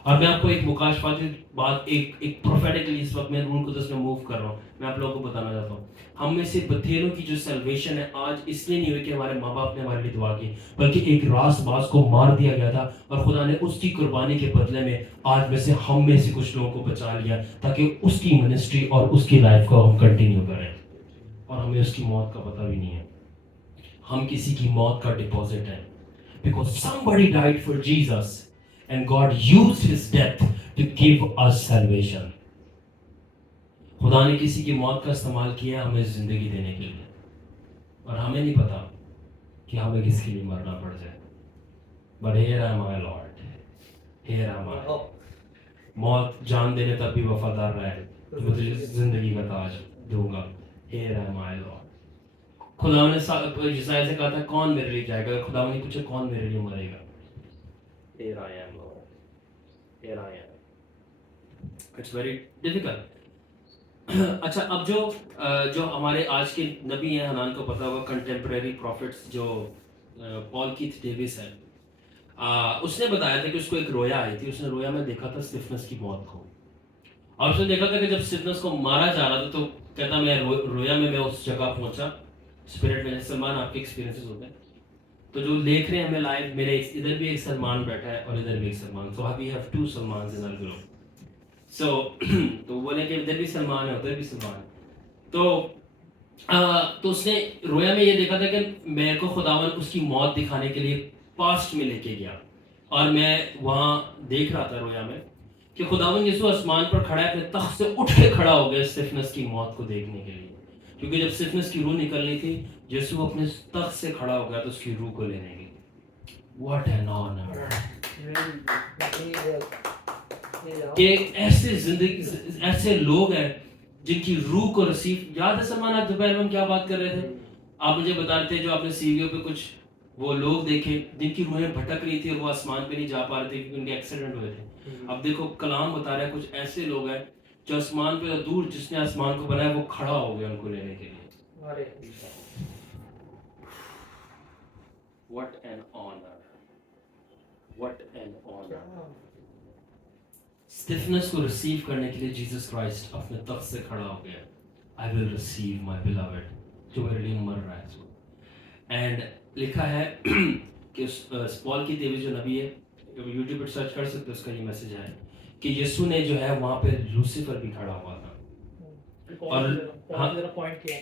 اور میں آپ کو ایک مکاشفاتی بات، ایک پروفیٹکلی اس وقت میں روح القدس میں موو کر رہا ہوں، میں آپ لوگوں کو بتانا چاہتا ہوں. ہم میں سے بتھیروں کی جو سیلویشن ہے آج اس لیے نہیں ہوئی کہ ہمارے ماں باپ نے ہمارے لیے دعا کی، بلکہ ایک راست باز کو مار دیا گیا تھا اور خدا نے اس کی قربانی کے بدلے میں آج میں سے ہم میں سے کچھ لوگوں کو بچا لیا تاکہ اس کی منسٹری اور اس کی لائف کو ہم کنٹینیو کریں. اور ہمیں اس کی موت کا پتہ بھی نہیں ہے. ہم کسی کی موت کا ڈپازٹ ہے. Because somebody died for Jesus and God used his death to give us salvation. خدا نے کسی کی موت کا استعمال کیا ہمیں زندگی دینے کے لیے، اور ہمیں نہیں پتا کہ ہمیں کس کے لیے مرنا پڑ جائے. But here am I Lord, here am I. موت جان دینے تک بھی وفادار رہے تو میں تجھے زندگی کا تاج دوں گا. Here am I Lord. خدا نے یسایا سے کہا تھا کون میرے لیے جائے گا، خدا نے پوچھا کون میرے لیے مرے گا. Here I am Lord, here I am. It's very difficult. اچھا، اب جو ہمارے آج کے نبی ہیں، حنان کو پتا ہوگا کنٹمپریری پروفٹس، جو پال کیتھ ڈیوس ہے، اس نے بتایا تھا کہ اس کو ایک رویا آئی تھی. اس نے رویا میں دیکھا تھا اسٹیفنس کی موت کو، اور اس نے دیکھا تھا کہ جب اسٹیفنس کو مارا جا رہا تھا تو کہتا میں رویا میں اس جگہ پہنچا اسپرٹ میں. سلمان آپ کے ایکسپیرینسز ہوتے ہیں تو جو دیکھ رہے ہیں ہمیں لائیو، میرے ادھر بھی ایک سلمان بیٹھا ہے اور ادھر بھی ایک Salman. So we have two Salmans in our group. So تو بولے کہ ادھر بھی سلمان ہے ادھر بھی سلمان. تو اس نے رویا میں یہ دیکھا تھا کہ میرے کو خداوند اس کی موت دکھانے کے لیے پاسٹ میں لے کے گیا، اور میں وہاں دیکھ رہا تھا رویا میں کہ خداوند یسوع آسمان پر کھڑا ہے، اپنے تخت سے اٹھ کے کھڑا ہو گیا اسٹیفنس کی موت کو دیکھنے کے لیے. کیونکہ جب اسٹیفنس کی روح نکلنی تھی، یسوع اپنے تخت سے کھڑا ہو گیا تو اس کی روح کو لینے کے لیے. واٹ این آنر کہ ایسے زندگی، ایسے لوگ ہیں جن کی روح کو ریسیو. یاد ہے سلمان آپ دوپہر میں ہم کیا بات کر رہے تھے؟ آپ مجھے بتا رہے تھے جو آپ نے سی وی او پہ کچھ وہ لوگ دیکھے جن کی روحیں بھٹک رہی تھی اور وہ آسمان پہ نہیں جا پا رہے تھے کیونکہ ان کے ایکسیڈنٹ ہوئے تھے. اب دیکھو کلام بتا رہا ہے کچھ ایسے لوگ ہیں جو آسمان پہ دور، جس نے آسمان کو بنایا وہ کھڑا ہو گیا ان کو لینے کے لیے. What an honor, what an honor. Stefan's کو ریسیو کرنے کے لیے جیسس کرائسٹ اپنے تخت سے کھڑا ہو گیا. I will receive my beloved، جو میرے لیے مر رہا ہے اس وقت. اینڈ لکھا ہے کہ پال کی دیوی جو نبی ہے، یوٹیوب پر سرچ کر سکتے، اس کا یہ میسج ہے کہ یسوع نے جو ہے وہاں پہ لوسیفر بھی کھڑا ہوا تھا. اور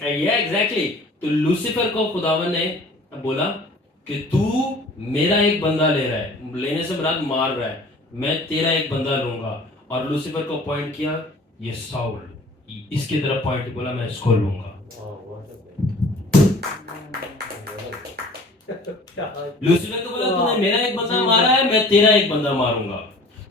ایگزیکٹلی تو لوسیفر کو خداوند نے بولا کہ تو میرا ایک بندہ لے رہا ہے، لینے سے مراد مار رہا ہے، میں تیرا ایک بندہ لوں گا. اور لوسیفر کو پوائنٹ کیا یہ ساؤل، اس کی طرف پوائنٹ بولا میں اس کو لوں گا. لوسیفر کو بولا تو نے میرا ایک بندہ مارا ہے، میں تیرا ایک بندہ ماروں گا.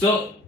So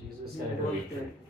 Jesus said,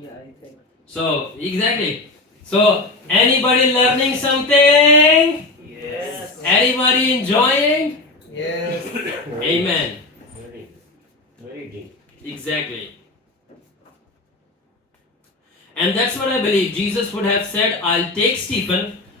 yeah, I think. So exactly. So anybody learning something? Yes. Anybody enjoying? Yes. Amen. very, very deep. Exactly. And that's what I believe. Jesus would have said, I'll take Stephen.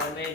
Amen.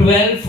12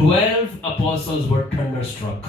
12 apostles were thunderstruck.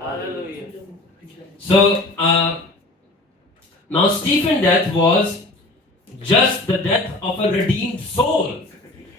Hallelujah. So now Stephen's death was just the death of a redeemed soul.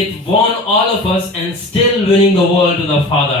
it won all of us and still winning the world to the Father.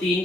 3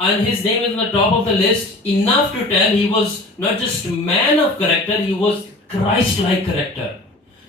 and his name is on the top of the list. Enough to tell he was not just man of character, he was Christ-like character.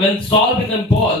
when Saul became Paul,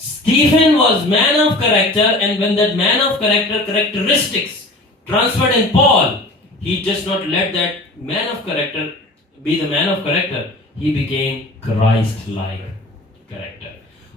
Stephen was man of character, and when that man of character characteristics transferred in Paul, he just not let that man of character be the man of character, he became Christ-like character.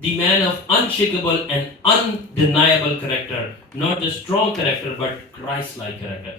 the man of unshakable and undeniable character, not the strong character but Christ-like character.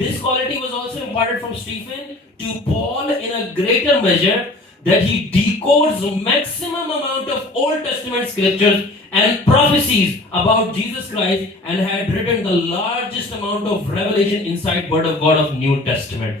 This quality was also imparted from Stephen to Paul in a greater measure, that he decodes maximum amount of Old Testament scriptures and prophecies about Jesus Christ, and had written the largest amount of revelation inside Word of God of New Testament.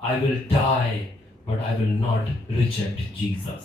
I will die but I will not reject Jesus.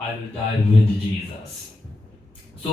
I will die with Jesus. So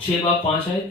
6:5।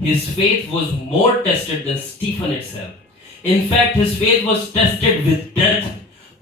His faith was more tested than Stephen itself. In fact, his faith was tested with death.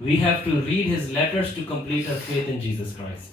we have to read his letters to complete our faith in Jesus Christ.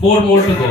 4 more to go,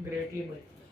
Greatly by.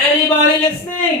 Anybody listening?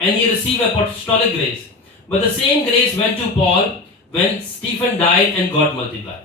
and he received apostolic grace. But the same grace went to Paul when Stephen died and got multiplied.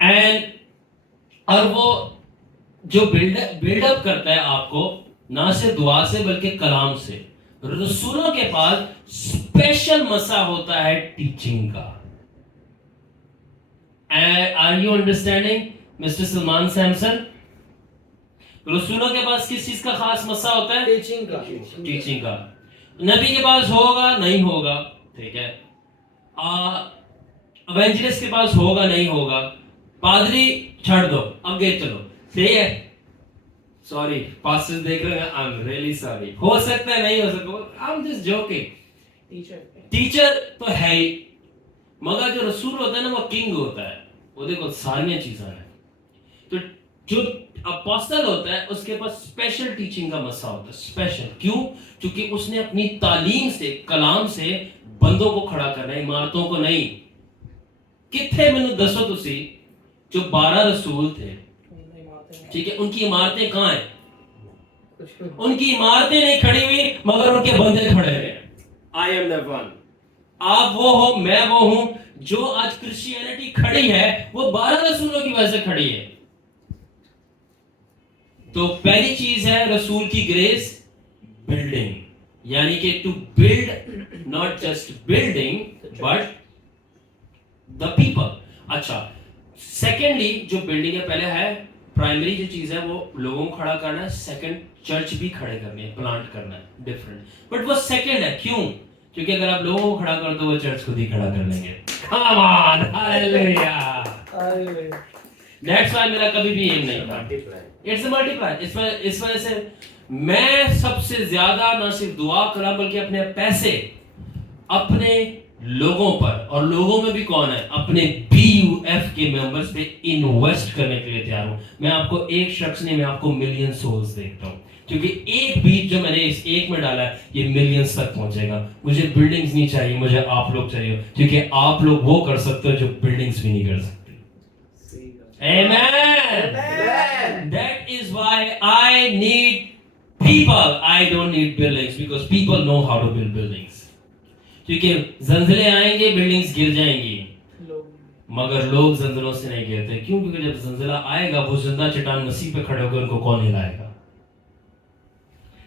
And اور وہ جو build up کرتا ہے آپ کو نہ صرف دعا سے بلکہ کلام سے. رسولوں کے پاس اسپیشل مسا ہوتا ہے ٹیچنگ کا. Are you understanding mister Salman Samson? رسولوں کے پاس کس چیز کا خاص مسا ہوتا ہے؟ ٹیچنگ کا. نبی کے پاس ہوگا نہیں ہوگا, ٹھیک ہے, ایونجلسٹ کے پاس ہوگا نہیں ہوگا, پادری چھڑ دو آگے چلو, صحیح ہے. سوری پاسٹر دیکھ رہے ہیں, آئی ایم ریئلی سوری. ہو سکتا ہے نہیں ہو سکتا, I am just joking. Teacher تو ہے ہی, مگر جو رسول ہوتا ہے نا وہ کنگ ہوتا ہے. وہ دیکھو ساری چیزیں ہیں. تو جو اپوسٹل ہوتا ہے اس کے پاس اسپیشل ٹیچنگ کا مسا ہوتا ہے. اسپیشل کیوں؟ کیونکہ اس نے اپنی تعلیم سے, کلام سے بندوں کو کھڑا کرنا ہے, عمارتوں کو نہیں. کتنے مینوں دسو تسی جو 12 رسول تھے, ٹھیک ہے, ان کی عمارتیں کہاں ہیں؟ ان کی عمارتیں نہیں کھڑی ہوئی مگر ان کے بندے کھڑے ہیں. I am the one. آپ وہ ہو, میں وہ ہوں. جو آج کرسچینٹی کھڑی ہے وہ 12 رسولوں کی وجہ سے کھڑی ہے. تو پہلی چیز ہے رسول کی گریس, بلڈنگ, یعنی کہ to build, not just building but the people. اچھا, سیکنڈلی جو بلڈنگ ہے, پہلے ہے پرائمری جو چیز ہے وہ لوگوں کو کھڑا کرنا ہے, سیکنڈ چرچ بھی کھڑے کرنی ہے, پلانٹ کرنا ہے, ڈفرنٹ. بٹ وہ سیکنڈ ہے. کیوں؟ کیونکہ اگر آپ لوگوں کو کھڑا کر دو وہ چرچ خود ہی کھڑا کر لیں گے. کم آن, ہاللیلویا. دیٹس وائی میرا کبھی بھی ایم نہیں تھا. اٹس اے ملٹی پلائی. اس وجہ سے میں سب سے زیادہ نہ صرف دعا کرا بلکہ اپنے پیسے اپنے لوگوں پر, اور لوگوں میں بھی کون ہے, اپنے BUF کے ممبرز پہ انویسٹ کرنے کے لیے تیار ہوں. میں آپ کو ایک شخص نہیں, میں آپ کو ملین سولز دیکھتا ہوں, کیونکہ ایک بیج جو میں نے اس ایک میں ڈالا ہے یہ ملینز تک پہنچے گا. مجھے بلڈنگز نہیں چاہیے, مجھے آپ لوگ چاہیے, کیونکہ آپ لوگ وہ کر سکتے ہو جو بلڈنگز بھی نہیں کر سکتے. Amen. That is why I need people. I don't need buildings because people know how to build buildings. کیونکہ زلزلے آئیں گے, بلڈنگز گر جائیں گی, مگر لوگ زلزلوں سے نہیں گرتے. کیوں؟ کیونکہ جب زلزلہ آئے گا وہ زندہ چٹان مسیح پہ کھڑے ہو کر ان کو کون ہلائے گا.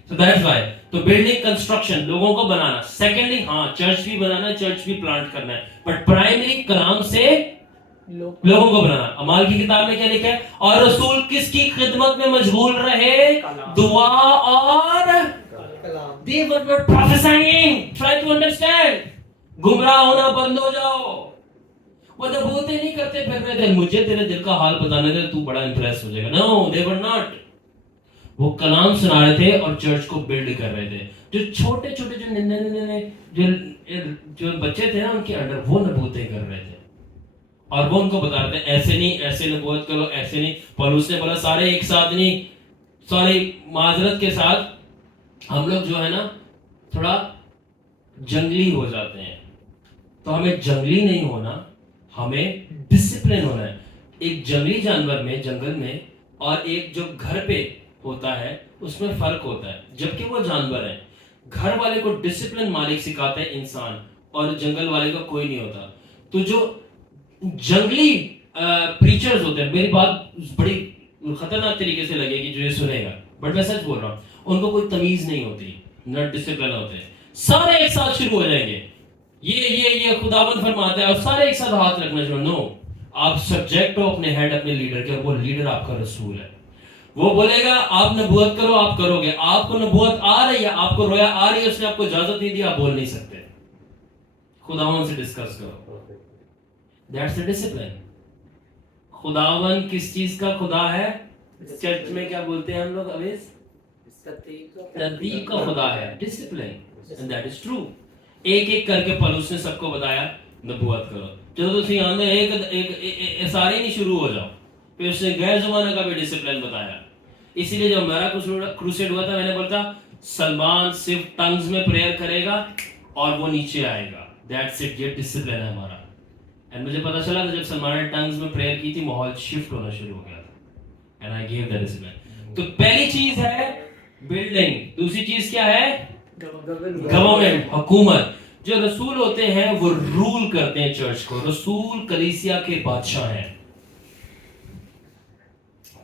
So that's why. تو بلڈنگ کنسٹرکشن, لوگوں کو بنانا. سیکنڈلی ہاں چرچ بھی بنانا, چرچ بھی پلانٹ کرنا ہے, بٹ پرائمری کلام سے لوگوں کو بنانا. اعمال کی کتاب میں کیا لکھا ہے؟ اور رسول کس کی خدمت میں مشغول رہے؟ دعا اور کلام. They were not prophesying. Try to understand. گمراہ ہونا بند ہو جاؤ. وہ نبوتیں نہیں کرتے پھر رہے تھے مجھے تیرے دل کا حال بتانے دے تو بڑا امپریس ہو جائے گا. No, they were not. وہ کلام سنا رہے تھے اور چرچ کو بلڈ کر رہے تھے. جو چھوٹے چھوٹے جو ننے جو بچے تھے نا ان کے انڈر وہ نبوتیں کر رہے تھے, اور وہ ان کو بتا رہے تھے ایسے نہیں, ایسے نبوت کرو, ایسے نہیں. پولس نے بولا سارے ایک ساتھ نہیں, ساری معذرت کے ساتھ ہم لوگ جو ہے نا تھوڑا جنگلی ہو جاتے ہیں. تو ہمیں جنگلی نہیں ہونا, ہمیں ڈسپلن ہونا ہے. ایک جنگلی جانور میں, جنگل میں, اور ایک جو گھر پہ ہوتا ہے اس میں فرق ہوتا ہے. جبکہ وہ جانور ہیں, گھر والے کو ڈسپلن مالک سکھاتا ہے انسان, اور جنگل والے کا کوئی نہیں ہوتا. تو جو جنگلی پریچرز ہوتے ہیں, میری بات بڑی خطرناک طریقے سے لگے گی جو یہ سنے گا, بٹ میں سچ بول رہا ہوں, ان کو کوئی تمیز نہیں ہوتی, نہ ڈسپلن ہوتے ہیں. سارے ایک ساتھ شروع ہو جائیں گے, یہ خداوند فرماتا ہے, اور سارے ایک ساتھ ہاتھ رکھنا شروع. نو, آپ سبجیکٹ ہو اپنے ہیڈ, اپنے لیڈر کے, اور وہ لیڈر آپ کا رسول ہے. وہ بولے گا آپ نبوت کرو, آپ کرو گے. آپ کو نبوت آ رہی ہے, آپ کو رویا آ رہی ہے, اس نے آپ کو اجازت نہیں دی, آپ بول نہیں سکتے. خداوند سے ڈسکس کرو. That's the discipline. خداوند کس چیز کا خدا ہے؟ چرچ میں کیا بولتے ہیں ہم لوگ اویز؟ تدبیر کا خدا ہے. Discipline. And that is true. ایک ایک کر کے پولس نے سب کو بتایا نبوت کرو. چلو تسی آندے ایک سارے نہیں شروع ہو جاؤ. پھر اس نے غیر زمانہ کا بھی ڈسپلن بتایا. اسی لیے جب میرا کروسیڈ ہوا تھا میں نے بولتا سلمان صرف ٹنگز میں پریئر کرے گا اور وہ نیچے آئے گا. That's it. یہ ڈسپلن ہے ہمارا. اینڈ مجھے پتا چلا کہ جب سلمان نے ٹنگز میں پریئر کی تھی ماحول شفٹ ہونا شروع ہو گیا تھا. And I give that discipline. تو پہلی چیز ہے بلڈنگ. دوسری چیز کیا ہے؟ گورنمنٹ, حکومت. جو رسول ہوتے ہیں وہ رول کرتے ہیں چرچ کو. رسول کلیسیا کے بادشاہ ہیں.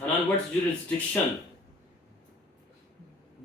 Hanan, what's jurisdiction?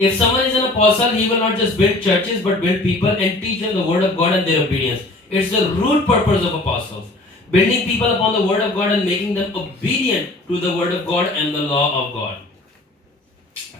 if someone is an apostle, he will not just build churches but build people and teach them the word of God and their obedience. It's the root purpose of apostles, building people upon the word of God and making them obedient to the word of God and the law of God.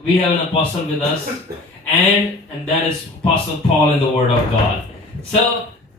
we have an apostle with us and that is Apostle Paul in the word of God. So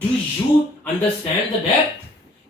Do you understand the depth?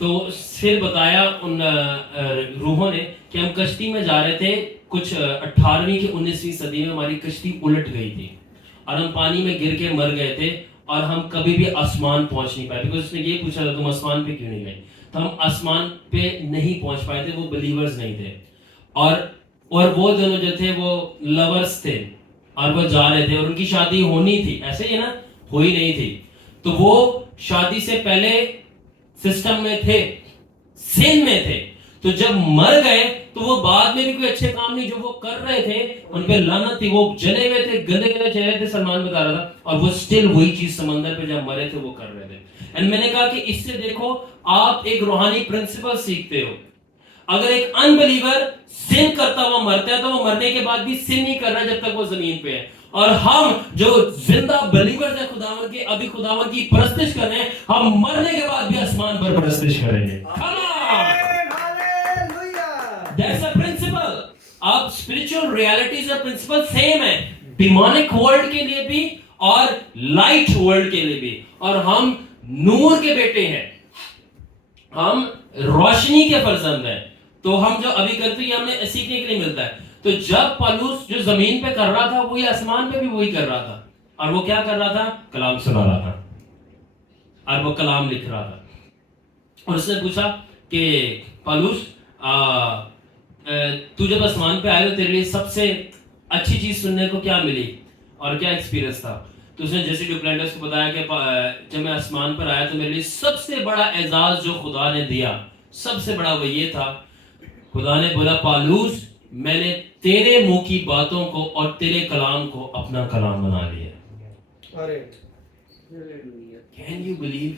تو پھر بتایا ان روحوں نے کہ ہم کشتی میں جا رہے تھے, کچھ 18ویں کہ 19ویں صدی میں ہماری کشتی الٹ گئی تھی اور ہم پانی میں گر کے مر گئے تھے اور ہم کبھی بھی آسمان پہنچ نہیں پائے. بیکاز اس نے یہ پوچھا تھا تم آسمان پہ کیوں نہیں گئے, تو ہم آسمان پہ نہیں پہنچ پائے تھے, وہ بلیورز نہیں تھے. اور وہ دونوں جو تھے وہ لورز تھے اور وہ جا رہے تھے اور ان کی شادی ہونی تھی, ایسے ہی نا, ہوئی نہیں تھی. تو وہ شادی سے پہلے سسٹم میں تھے, سین میں تھے. تو جب مر گئے تو وہ بعد میں بھی کوئی اچھے کام نہیں جو وہ کر رہے تھے ان پہ لعنت تھی, وہ جلے ہوئے تھے, گندے گندے چہرے تھے, سلمان بتا رہا تھا, اور وہ سٹل وہی چیز سمندر پہ جب مرے تھے وہ کر رہے تھے. اینڈ میں نے کہا کہ اس سے دیکھو آپ ایک روحانی پرنسپل سیکھتے ہو. اگر ایک ان بلیور سن کرتا ہوا مرتا ہے تو وہ مرنے کے بعد بھی سن نہیں کر رہا جب تک وہ زمین پہ ہے, اور ہم جو زندہ بلیورز ہیں خداوند کے, ابھی خداوند کی پرستش کر رہے ہیں, ہم مرنے کے بعد بھی آسمان پر پرستش کریں گے. That's a principle. آپ spiritual realities اور principle same ہیں, demonic world کے لیے بھی اور light world کے لیے بھی. اور ہم نور کے بیٹے ہیں, ہم روشنی کے فرزند ہیں. تو ہم جو ابھی کرتے ہیں ہمیں سیکھنے کے لیے ملتا ہے. تو جب پالوس جو زمین پہ کر رہا تھا وہی آسمان پہ بھی وہی کر رہا تھا. اور وہ کیا کر رہا تھا؟ کلام سنا رہا تھا اور وہ کلام لکھ رہا تھا. اور اس نے پوچھا کہ پالوس تو جب آسمان پہ آئے تو تیرے لیے سب سے اچھی چیز سننے کو کیا ملی اور کیا ایکسپیرینس تھا؟ تو اس نے جیسے ڈوپلینڈس کو بتایا کہ جب میں آسمان پر آیا تو میرے لیے سب سے بڑا اعزاز جو خدا نے دیا, سب سے بڑا وہ یہ تھا, خدا نے بولا پالوس میں نے تیرے منہ کی باتوں کو اور تیرے کلام کو اپنا کلام بنا لیا. Can you believe؟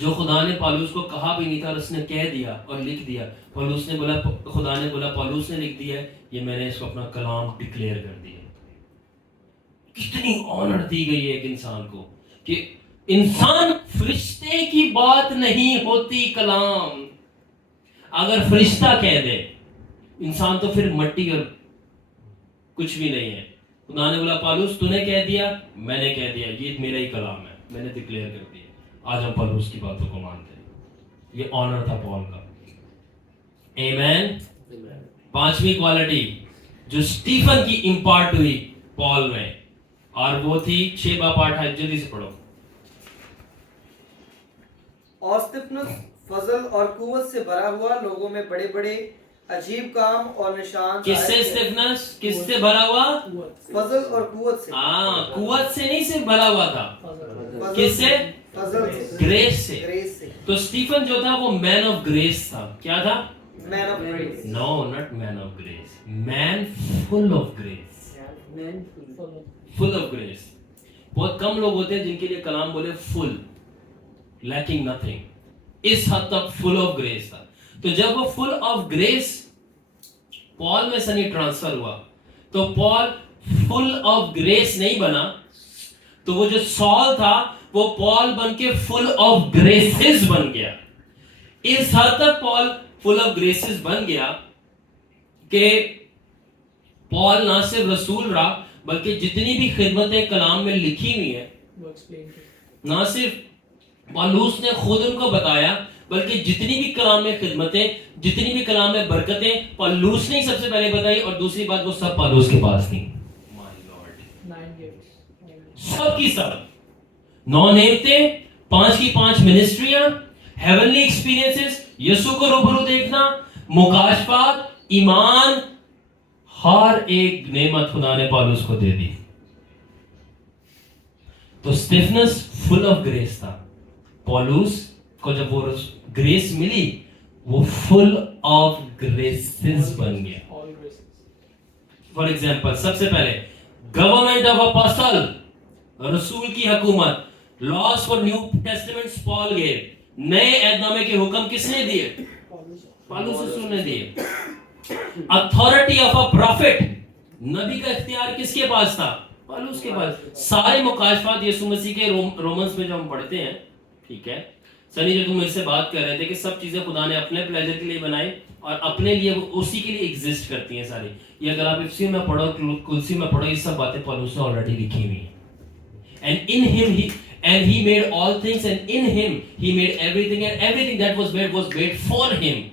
جو خدا نے پالوس کو کہا بھی نہیں تھا اور اس نے کہہ دیا اور لکھ دیا. پالوس نے بولا, خدا نے بولا پالوس نے لکھ دیا ہے, یہ میں نے اس کو اپنا کلام ڈکلیئر کر دیا. کتنی آنر دی گئی ہے ایک انسان کو کہ انسان فرشتے کی بات نہیں ہوتی کلام. اگر فرشتہ کہہ دے انسان تو پھر مٹی اور کچھ بھی نہیں ہے. خدا نے بولا پالوس تو نے کہہ دیا, میں نے کہہ دیا, یہ میرا ہی کلام ہے, میں نے ڈکلیئر کر دیا. آج ہم پالوس کی باتوں کو مانتے ہیں. یہ آنر تھا پال کا. آمین. پانچویں کوالٹی جو سٹیفن کی امپارٹ ہوئی پال میں, اور وہ تھی 6:8. جلدی سے پڑھو. اور سٹیفنس فضل اور قوت سے بھرا ہوا, لوگوں میں بڑے بڑے عجیب کام اور نشان. کس سے سٹیفنس کس سے بھرا ہوا؟ فضل اور قوت سے. ہاں, قوت سے نہیں صرف بھرا ہوا تھا, کس سے؟ گریس سے. تو سٹیفن جو تھا وہ مین آف گریس تھا. کیا تھا؟ Man of grace. No, not man of grace, man full of grace. Full of grace. بہت کم لوگ ہوتے ہیں جن کے لیے کلام بولے فل, لیکنگ نتھنگ. اس حد تک فل آف گریس تھا. تو جب وہ فل آف گریس پال میں سے نہیں ٹرانسفر ہوا تو پال فل آف گریس نہیں بنا, تو وہ جو سال تھا وہ پال بن کے فل آف گریسز بن گیا. اس حد تک پال فل آف گریسز بن گیا کہ پال نہ صرف رسول رہا بلکہ جتنی بھی خدمتیں کلام میں لکھی ہوئی ہیں نہ صرف پالوس نے خود ان کو بتایا بلکہ جتنی بھی کلام میں خدمتیں, جتنی بھی کلام میں برکتیں پالوس نے سب سے پہلے بتائی, اور دوسری بات وہ سب پالوس کے پاس تھی. سب کی سب 9 نعمتیں, 5 کی 5 منسٹریاں, ہیونلی ایکسپیرینسز, یسوع کو روبرو دیکھنا, مکاشفات, ایمان, ہر ایک نعمت خدا نے پالوس کو دے دی. تو سٹیفنس فل آف گریس تھا. پالوس کو جب وہ گریس ملی وہ فل آف گریسز بن گیا. فار ایگزامپل سب سے پہلے گورنمنٹ آف اپوسٹل, رسول کی حکومت, لاس فار نیو ٹیسٹمنٹس پال گئے. نئے عہد نامے کے حکم کس نے دیے؟ پالوس رسول نے دیے. اتھارٹی آف اے پروفٹ, نبی کا اختیار کس کے پاس تھا؟ پالوس کے پاس. سارے مکاشفات یسوع مسیح کے رومنس میں جو ہم پڑھتے ہیں, ٹھیک ہے سنی, جو تم مجھ سے بات کر رہے تھے کہ سب چیزیں خدا نے اپنے پلیجر کے لیے بنائی اور اپنے لیے اسی کے لیے ایگزسٹ کرتی ہیں ساری. یہ اگر آپ افسی میں پڑھو, کلسی میں پڑھو, یہ سب باتیں پالوس نے آلریڈی لکھی ہوئی ہیں. اینڈ ان ہم and he made all things, and in him he made everything, and everything that was made for him,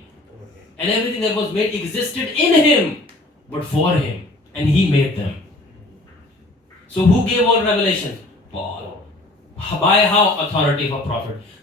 and everything that was made existed in him but for him, and he made them. So who gave all revelation? Paul. By how? Authority of a prophet.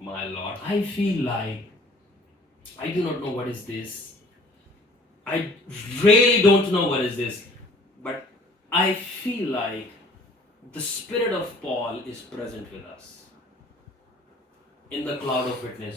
My Lord, I feel like I do not know what is this. I really don't know what is this, but I feel like the spirit of Paul is present with us in the cloud of witness.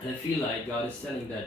And I feel like God is telling that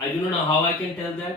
I do not know how I can tell that.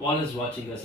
Paul is watching us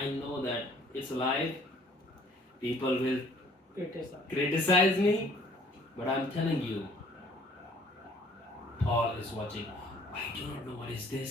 I know that it's live. People will criticize me, but I'm telling you, Paul is watching. I do not know what is this,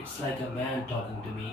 It's like a man talking to me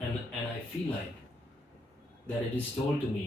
and I feel like that it is told to me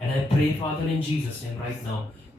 and I pray Father in Jesus name right now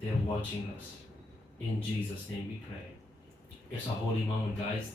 They are watching us. In Jesus name we pray. It's a holy moment guys.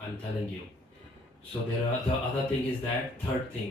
I'm telling you. So the other thing is that third thing,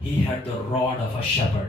he had the rod of a shepherd.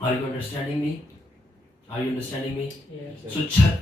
Are you understanding me? Are you understanding me? Yes. So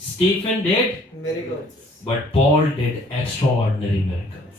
Stephen did miracles, but Paul did extraordinary miracles.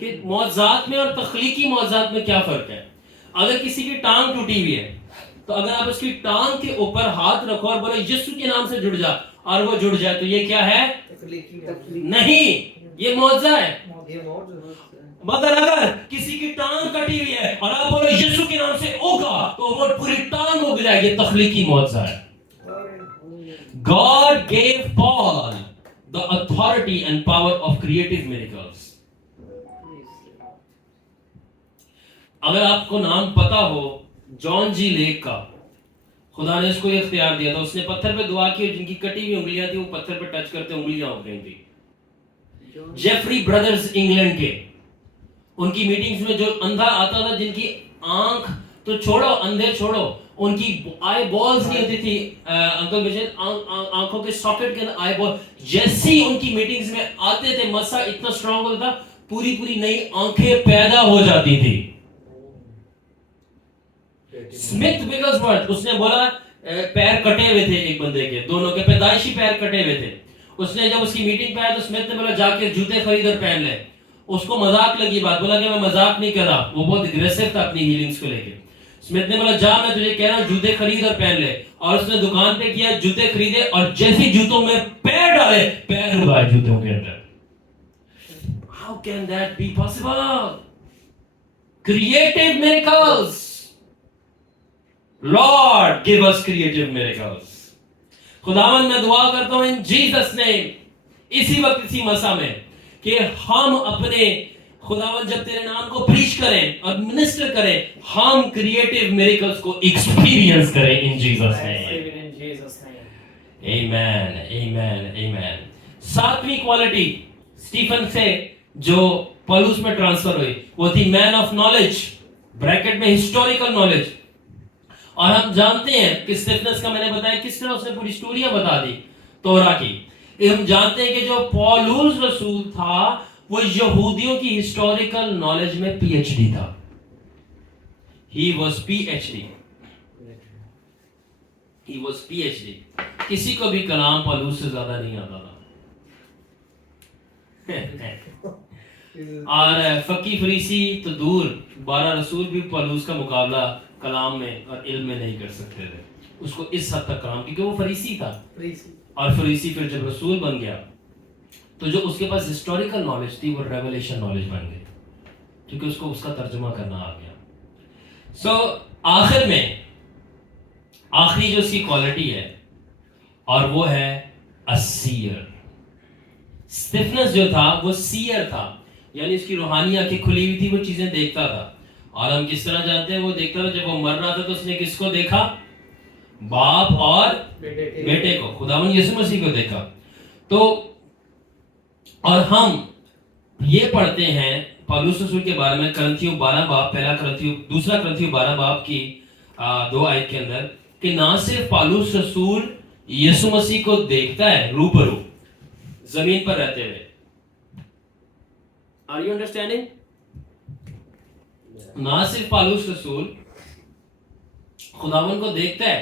کہ معجزات میں اور تخلیقی معجزات میں کیا فرق ہے. اگر کسی کی ٹانگ ٹوٹی ہوئی ہے تو اگر آپ اس کی ٹانگ کے اوپر ہاتھ رکھو اور بولو یسوع کے نام سے جڑ جا اور وہ جڑ جائے تو یہ کیا ہے؟ نہیں، یہ معجزہ ہے. مگر اگر کسی کی ٹانگ کٹی ہوئی ہے اور آپ بولو یسوع کے نام سے اگا تو وہ پوری ٹانگ اگ جائے. یہ تخلیقی معجزہ ہے. God gave Paul the authority and power of creative miracles. اگر آپ کو نام پتا ہو جان جی لیک کا، خدا نے اس کو یہ اختیار دیا تھا. اس نے پتھر پہ دعا کی اور جن کی کٹی ہوئی انگلیاں تھی وہ پتھر پہ ٹچ کرتے انگلیاں اگ گئی تھی. جیفری بردرز انگلینڈ کے، ان کی میٹنگز میں جو اندھا آتا تھا جن کی آنکھ تو چھوڑو، اندھے چھوڑو، ان کی آئی بالز نہیں ہوتی تھی انکل بشیر، آنکھوں کے ساکٹ کے اندر آئی بال، جیسے ہی ان کی میٹنگز میں آتے تھے مسا اتنا اسٹرانگ ہوتا تھا پوری پوری نئی آنکھیں پیدا ہو جاتی تھی. اسمتھ وگلسورتھ، اس نے بولا پیر کٹے ہوئے تھے ایک بندے کے، دونوں کے پیدائشی پیر کٹے ہوئے تھے. اس نے جب اس کی میٹنگ پہ آیا تو اسمتھ نے بولا جا کے جوتے خرید اور پہن لے. اس کو مذاق لگی بات، بولا کہ میں مذاق نہیں کر رہا، وہ بہت اگریسو تھا اپنی ہیلنگز کو لے کے. اسمتھ نے بولا جا میں تجھے کہہ رہا ہوں جوتے خرید اور پہن لے. اور اس نے دکان پہ کیا، جوتے خریدے اور جیسے جوتوں میں پیر ڈالے پیر اگائے جوتوں کے اندر. How can that be possible? Creative miracles. Lord, give us creative miracles. خداوند میں دعا کرتا ہوں ان جیسس نیم اسی وقت اسی مسا میں کہ ہم اپنے خداوند جب تیرے نام کو پریچ کریں اور منسٹر کریں ہم کریٹیو میریکلز کو ایکسپیرینس کریں ان جیسس نیم. آمین آمین آمین. ساتویں کوالٹی اسٹیفن سے جو پولس میں ٹرانسفر ہوئی وہ تھی مین آف نالج، بریکٹ میں ہسٹوریکل نالج. اور ہم جانتے ہیں کہ اسٹیفنس کا میں نے بتایا کس طرح اس نے پوری اسٹوریاں بتا دی تورا کی. ہم جانتے ہیں کہ جو پولس رسول تھا وہ یہودیوں کی ہسٹوریکل نالج میں پی ایچ ڈی تھا. He was P H D. He was P H D. کسی کو بھی کلام پولس سے زیادہ نہیں آتا تھا. اور فقی فریسی تو دور، 12 رسول بھی پولس کا مقابلہ کلام میں اور علم میں نہیں کر سکتے تھے. اس کو اس حد تک کلام، کیونکہ وہ فریسی تھا اور فریسی پھر جب رسول بن گیا تو جو اس کے پاس ہسٹوریکل نالج تھی وہ ریولیشن نالج بن گئی کیونکہ اس کو اس کا ترجمہ کرنا آ گیا. سو آخر میں آخری جو اس کی کوالٹی ہے اور وہ ہے السیر. اسٹیفنس جو تھا وہ سیر تھا، یعنی اس کی روحانی آنکھیں کھلی ہوئی تھی، وہ چیزیں دیکھتا تھا. اور ہم کس طرح جانتے ہیں وہ دیکھتا تھا؟ جب وہ مر رہا تھا تو اس نے کس کو دیکھا؟ باپ اور بیٹے کو، خداوند یسوع مسیح کو دیکھا. تو اور ہم یہ پڑھتے ہیں پولس رسول کے بارے میں کرنتھیوں 12 باب، دوسرا کرنتھیوں 12 باب کی 2 آیت کے اندر کہ نہ صرف پولس رسول یسوع مسیح کو دیکھتا ہے روبرو زمین پر رہتے ہوئے. Are you understanding? نہ صرف پولس رسول خداوند کو دیکھتا ہے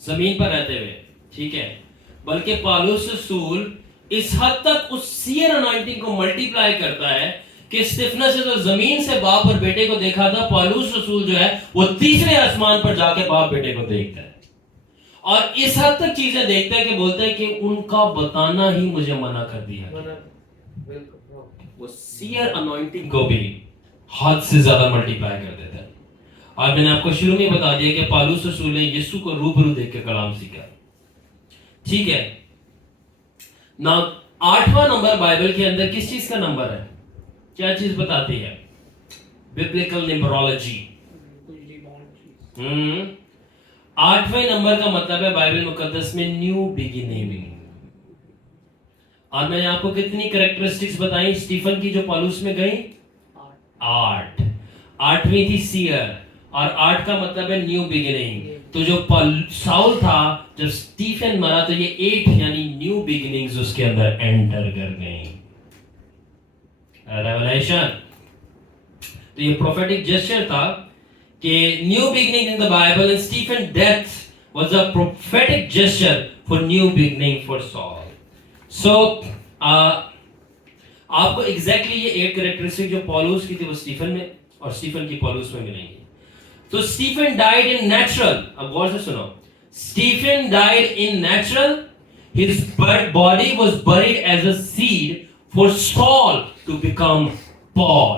زمین پر رہتے ہوئے، ٹھیک ہے، بلکہ پولس رسول اس حد تک اس سیر انوائنٹنگ کو ملٹی پلائی کرتا ہے کہ اسٹیفنس نے تو زمین سے باپ اور بیٹے کو دیکھا تھا، پولس رسول جو ہے وہ تیسرے آسمان پر جا کے باپ بیٹے کو دیکھتا ہے اور اس حد تک چیزیں دیکھتا ہے کہ بولتا ہے کہ ان کا بتانا ہی مجھے منع کر دیا. وہ سیر انوائنٹنگ کو بھی حد سے زیادہ ملٹی پلائی کر دیتا ہے. اور میں نے آپ کو شروع میں بتا دیا کہ پولس رسول نے یسوع کو روبرو دیکھ کے کلام سیکھا. ٹھیک ہے نا. 8واں نمبر بائبل کے اندر کس چیز کا نمبر ہے؟ کیا چیز بتاتی ہے؟ ببلیکل نیمرولوجی. 8ویں نمبر کا مطلب ہے بائبل مقدس میں نیو بگننگ. اور میں نے آپ کو کتنی کریکٹرسٹکس بتائی اسٹیفن کی جو پولس میں گئی؟ 8. 8ویں تھی سیر اور 8 کا مطلب ہے نیو بگننگ. تو جو ساؤل تھا جب اسٹیفن مرا تو یہ 8 یعنی نیو بگننگز اس کے اندر انٹر کر گئیں. ریولیشن. تو یہ پروفیٹک جسچر تھا کہ new beginning in the Bible and Stephen death was a prophetic gesture for new beginning for Saul. So آپ کو ایگزیکٹلی یہ 8 کریکٹرسٹک جو پالوس کی تھی وہ اسٹیفن میں اور اسٹیفن کی پالوس میں ملیں گی. تو اسٹیفن ڈائڈ ان نیچرل. اب غور سے سنو. Stephen died unnatural. His body was buried as a seed for Saul to become Paul.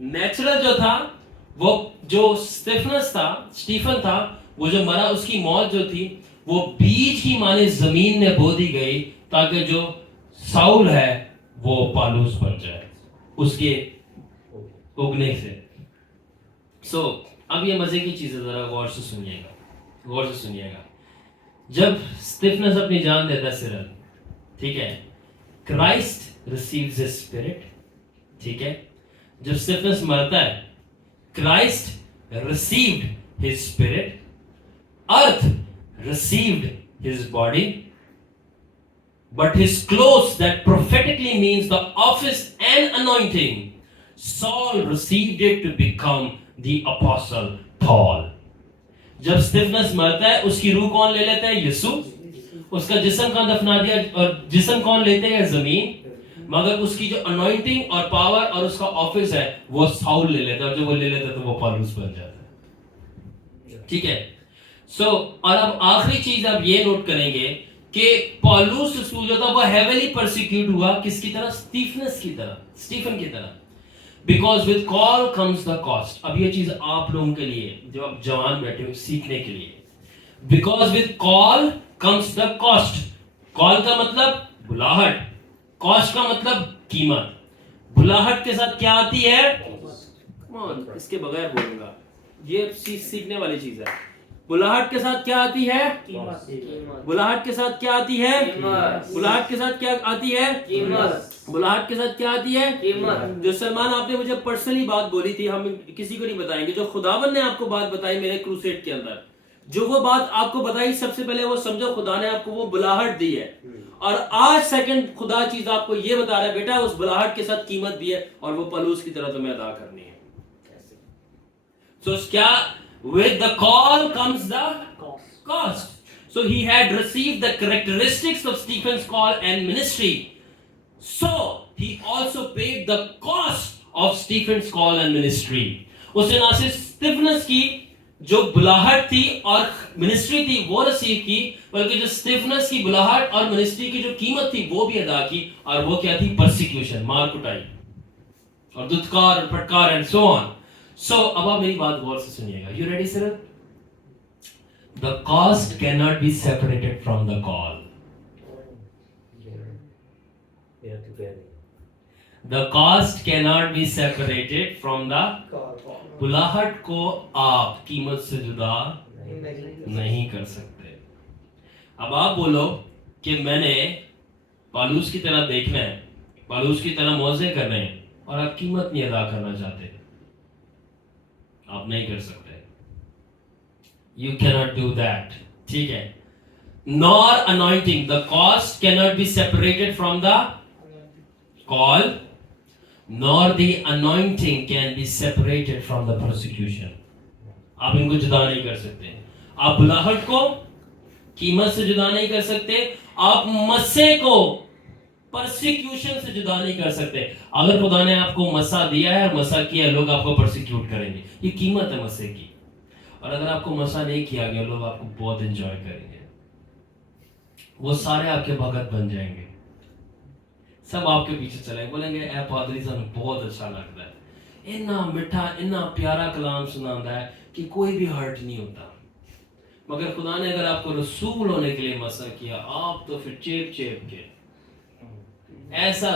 Natural جو تھا وہ جو اسٹیفن تھا وہ جو مرا اس کی موت جو تھی وہ بیج کی مانے زمین میں بو دی گئی تاکہ جو ساؤل ہے وہ پالوس بن جائے اس کے اگنے سے. سو اب یہ مزے کی چیز ہے, ذرا غور سے سنیے گا. جب اسٹیفنس اپنی جان دیتا ہے سرل, ٹھیک ہے, کرائسٹ ریسیوز ہز اسپرٹ. ٹھیک ہے, جب اسٹیفنس مرتا ہے Christ received his spirit, earth received his body, but his clothes that prophetically means the office and anointing, Saul received it to become the apostle Paul. جب Stephens مرتا ہے اس کی روح کون لے لیتا ہے؟ یسوع. اس کا جسم کہاں دفنا دیا, اور جسم کون لیتے ہیں؟ زمین. مگر اس کی جو انوائنٹنگ اور پاور اور اس کا آفس ہے وہ ساؤل لے لیتا ہے, اور جب وہ لے لیتا ہے تو وہ پالوس بن جاتا ہے. ٹھیک ہے. سو اور اب آخری چیز آپ یہ نوٹ کریں گے کہ پالوس رسول جو تھا وہ ہیویلی پرسیکیوٹ ہوا کس کی طرح؟ اسٹیفن کی طرح. Because with call comes the cost. اب یہ چیز آپ لوگوں کے لیے جو آپ جوان بیٹھے ہو سیکھنے کے لیے. Because with call comes the cost. Call کا مطلب بلاہٹ, cost کا مطلب قیمت. بلاہٹ کے ساتھ کیا آتی ہے؟ اس کے بغیر بولوں گا, یہ سیکھنے والی چیز ہے. بلاہٹ کے ساتھ کیا آتی ہے؟ بلاہٹ کے ساتھ کیا آتی ہے؟ بلاہٹ کے ساتھ کیا آتی ہے؟ بلاہٹ کے ساتھ کیا آتی ہے؟ جو سلمان آپ نے مجھے پرسنلی بات بولی تھی, ہم کسی کو نہیں بتائیں گے, جو خداوند نے آپ کو بات بتائی میرے کروسیڈ کے اندر, جو وہ بات آپ کو بتائی سب سے پہلے وہ سمجھو خدا نے آپ کو وہ بلاہٹ دی ہے, اور آج سیکنڈ خدا چیز آپ کو یہ بتا رہا ہے بیٹا اس بلاہٹ کے ساتھ قیمت بھی ہے, اور وہ پلوس کی طرح تمہیں ادا کرنی ہے. سو کیا with the call comes the cost. So he had received the characteristics of Stephen's call and ministry. So he also paid the cost of Stephen's call and ministry. اسے نہ صرف اسٹیفنس کی جو بلاہٹ تھی اور منسٹری تھی وہ ریسیو کی, بلکہ جو اسٹیفنس کی بلاہٹ اور منسٹری کی جو قیمت تھی وہ بھی ادا کی, اور وہ کیا تھی؟ پرسیکیوشن, مار کٹائی اور دھتکار اور پھٹکار اینڈ سو آن. سو اب آپ میری بات غور سے سنیے گا. You ready sir? The cost cannot be separated from the call. The cost cannot be separated from the بلاہٹ کو آپ قیمت سے جدا نہیں کر سکتے. اب آپ بولو کہ میں نے پالوس کی طرح دیکھنا ہے, پالوس کی طرح موعظے کرنے ہیں, اور آپ قیمت نہیں ادا کرنا چاہتے, آپ نہیں کر سکتے. You cannot do that. ٹھیک ہے. Nor anointing. The cost cannot be separated from the call, nor the anointing can be separated from the persecution. آپ ان کو جدا نہیں کر سکتے. آپ بلاہٹ کو قیمت سے جدا نہیں کر سکتے, آپ مسے کو پرسیکیوشن سے جدا نہیں کر سکتے. اگر خدا نے آپ کو مسا دیا ہے اور مسا کیا, لوگ آپ کو پرسیکیوٹ کریں گے, یہ قیمت ہے مسے کی. اور اگر آپ کو مسا نہیں کیا گیا, لوگ آپ کو بہت انجوائے کریں گے, وہ سارے آپ کے بھگت بن جائیں گے, سب آپ کے پیچھے چلیں گے, بولیں گے اے پادری صاحب بہت اچھا لگتا ہے, اتنا میٹھا اتنا پیارا کلام سناتا ہے کہ کوئی بھی ہرٹ نہیں ہوتا. مگر خدا نے اگر آپ کو رسول ہونے کے لیے مسا کیا, آپ تو پھر چیپ چیپ کے ایسا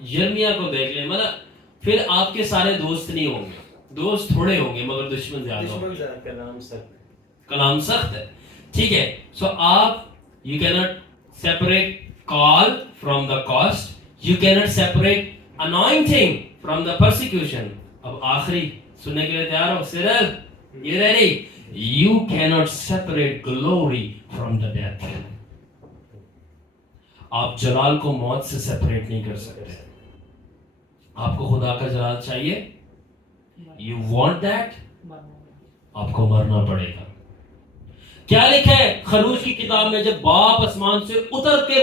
یرمیا کو دیکھ لیں, مطلب پھر آپ کے سارے دوست نہیں ہوں گے, دوست تھوڑے ہوں گے مگر دشمن زیادہ ہوں گے. کلام سخت ہے. ٹھیک ہے. سو آپ یو کی not separate call from the cost, you cannot separate anointing from the persecution. اب آخری سننے کے لیے تیار ہو؟ Cyril you ready? You cannot separate glory from the death. آپ جلال کو موت سے سیپریٹ نہیں کر سکتے. آپ کو خدا کا جلال چاہیے, you want that, آپ کو مرنا پڑے گا. کیا لکھا ہے خروج کی کتاب میں؟ جب باپ آسمان سے اتر کے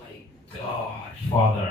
My God, Father.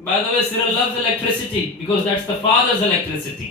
By the way, Cyril loves electricity because that's the father's electricity.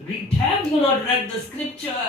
Have you not read the scripture?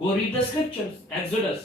Go read the scriptures. Exodus.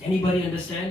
Anybody understand?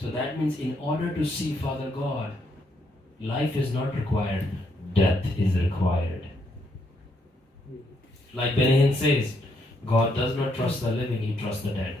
So that means in order to see Father God, life is not required, death is required. Like Benjamin says, God does not trust the living, he trusts the dead.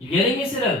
You getting me, Cyril?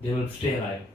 They will stay alive.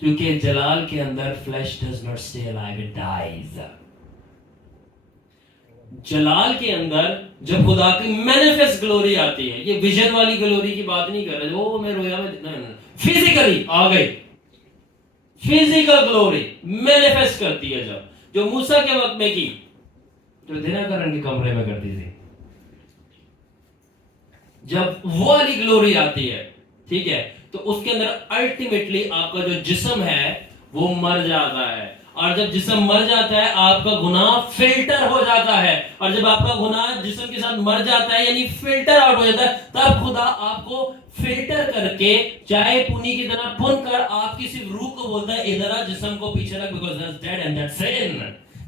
کیونکہ جلال کے اندر flesh does not stay alive, it dies. جلال کے اندر جب خدا کی manifest glory آتی ہے, یہ vision والی گلوری کی بات نہیں کر رہے وہ میں رویا میں, فزیکلی آ گئی, فزیکل گلوری مینیفیسٹ کرتی ہے جب, جو موسیٰ کے وقت میں کی, جو دھناکرن کے کمرے میں کرتی تھی, جب وہ والی گلوری آتی ہے, ٹھیک ہے, تو اس کے اندر الٹیمیٹلی آپ کا جو جسم ہے وہ مر جاتا ہے, اور جب جسم مر جاتا ہے آپ کا گناہ فلٹر ہو جاتا ہے, اور جب آپ کا گناہ جسم کے ساتھ مر جاتا ہے یعنی فلٹر آؤٹ ہو جاتا ہے, تب خدا آپ کو فلٹر کر کے چائے پونی کی طرح پھن کر آپ کی صرف روح کو بولتا ہے ادھر آ, جسم کو پیچھے رکھ, because that's dead and that's sin.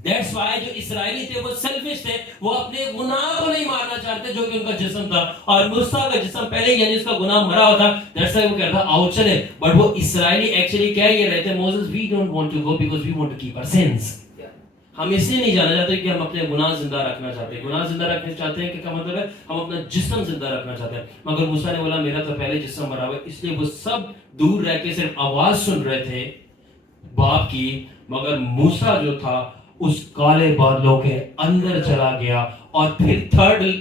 That's why جو اسرائیلی تھے وہ سیلفش تھے, وہ اپنے گناہ کو نہیں مارنا چاہتے جو کہ ان کا جسم تھا, اور موسیٰ کا جسم پہلے یعنی اس کا گناہ مرا ہوا تھا. That's why وہ کہتا آؤ چلے, بٹ وہ اسرائیلی ایکچولی کہہ یہ رہے تھے Moses we don't want to go because we want to keep our sins. ہم اس لیے نہیں جانا چاہتے کہ ہم اپنے گناہ زندہ رکھنا چاہتے ہیں, گناہ زندہ رکھنا چاہتے ہیں کہ کا مطلب ہے ہم اپنا جسم زندہ رکھنا چاہتے ہیں. مگر موسیٰ نے بولا میرا تو پہلے جسم مرا ہوا ہے, اس لیے وہ سب دور رہ کے صرف آواز سن رہے تھے باپ کی, مگر موسیٰ جو تھا اس کالے بادلوں کے اندر چلا گیا, اور پھر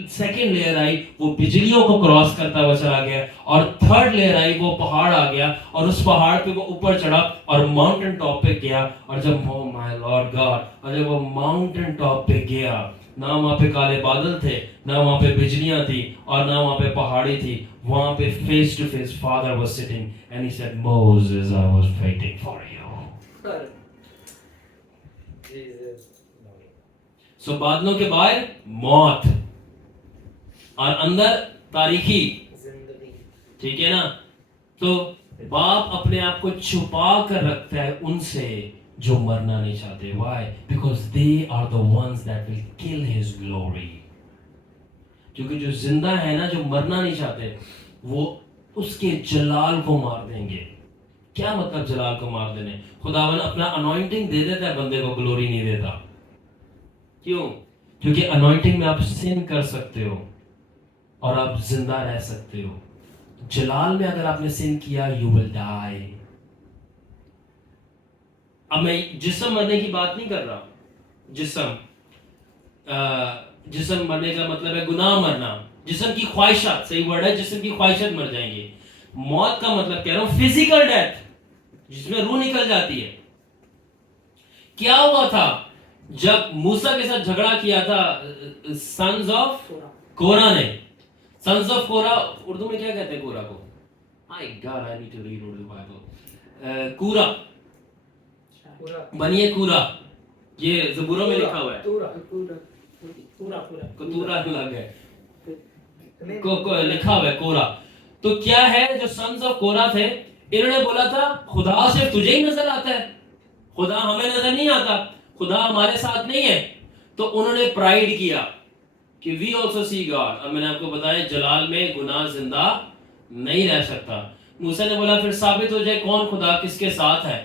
سیکنڈ لیئر آئی وہ بجلیوں کو کراس کرتا ہوا چلا گیا, اور تھرڈ لیئر آئی وہ پہاڑ آ گیا, اور اس پہاڑ پہ وہ اوپر چڑھا اور ماؤنٹن ٹاپ پہ گیا, اور جب oh my Lord God, اور جب وہ ماؤنٹن ٹاپ پہ گیا, نہ وہاں پہ کالے بادل تھے, نہ وہاں پہ بجلیاں تھی, اور نہ وہاں پہ پہاڑی تھی, وہاں پہ face to face Father was sitting and he said Moses I was waiting for you. سو بادلوں کے باہر موت اور اندر تاریخی زندگی, ٹھیک ہے نا. تو باپ اپنے آپ کو چھپا کر رکھتا ہے ان سے جو مرنا نہیں چاہتے. Why? Because they are the ones that will kill his glory. کیونکہ جو زندہ ہے نا, جو مرنا نہیں چاہتے, وہ اس کے جلال کو مار دیں گے. کیا مطلب جلال کو مار دینے؟ خداوند اپنا انوائنٹنگ دے دیتا ہے, بندے کو گلوری نہیں دیتا. کیوں؟ کیونکہ انوائنٹنگ میں آپ سن کر سکتے ہو اور آپ زندہ رہ سکتے ہو. جلال میں اگر آپ نے سن کیا you will die. اب میں جسم مرنے کی بات نہیں کر رہا. جسم مرنے کا مطلب ہے گناہ مرنا, جسم کی خواہشات, صحیح ورڈ ہے, جسم کی خواہشات مر جائیں گے. موت کا مطلب کہہ رہا ہوں فزیکل ڈیتھ, جس میں روح نکل جاتی ہے. کیا ہوا تھا جب موسیٰ کے ساتھ جھگڑا کیا تھا سنز آف کورا نے؟ سنز آف کورا اردو میں کیا کہتے ہیں کورا کو؟ I need to read Urdu Bible. کورا, بنیے کورا, یہ زبوروں میں لکھا ہوا ہے. کتورا لگ ہے, لکھا ہوا ہے کورا. تو کیا ہے جو سنز آف کورا تھے, انہوں نے بولا تھا خدا صرف تجھے ہی نظر آتا ہے, خدا ہمیں نظر نہیں آتا, خدا ہمارے ساتھ نہیں ہے. تو انہوں نے پرائیڈ کیا کہ وی آلسو سی گاڈ. اور میں نے آپ کو بتایا جلال میں گناہ زندہ نہیں رہ سکتا. موسیٰ نے بولا پھر ثابت ہو جائے کون خدا کس کے ساتھ ہے.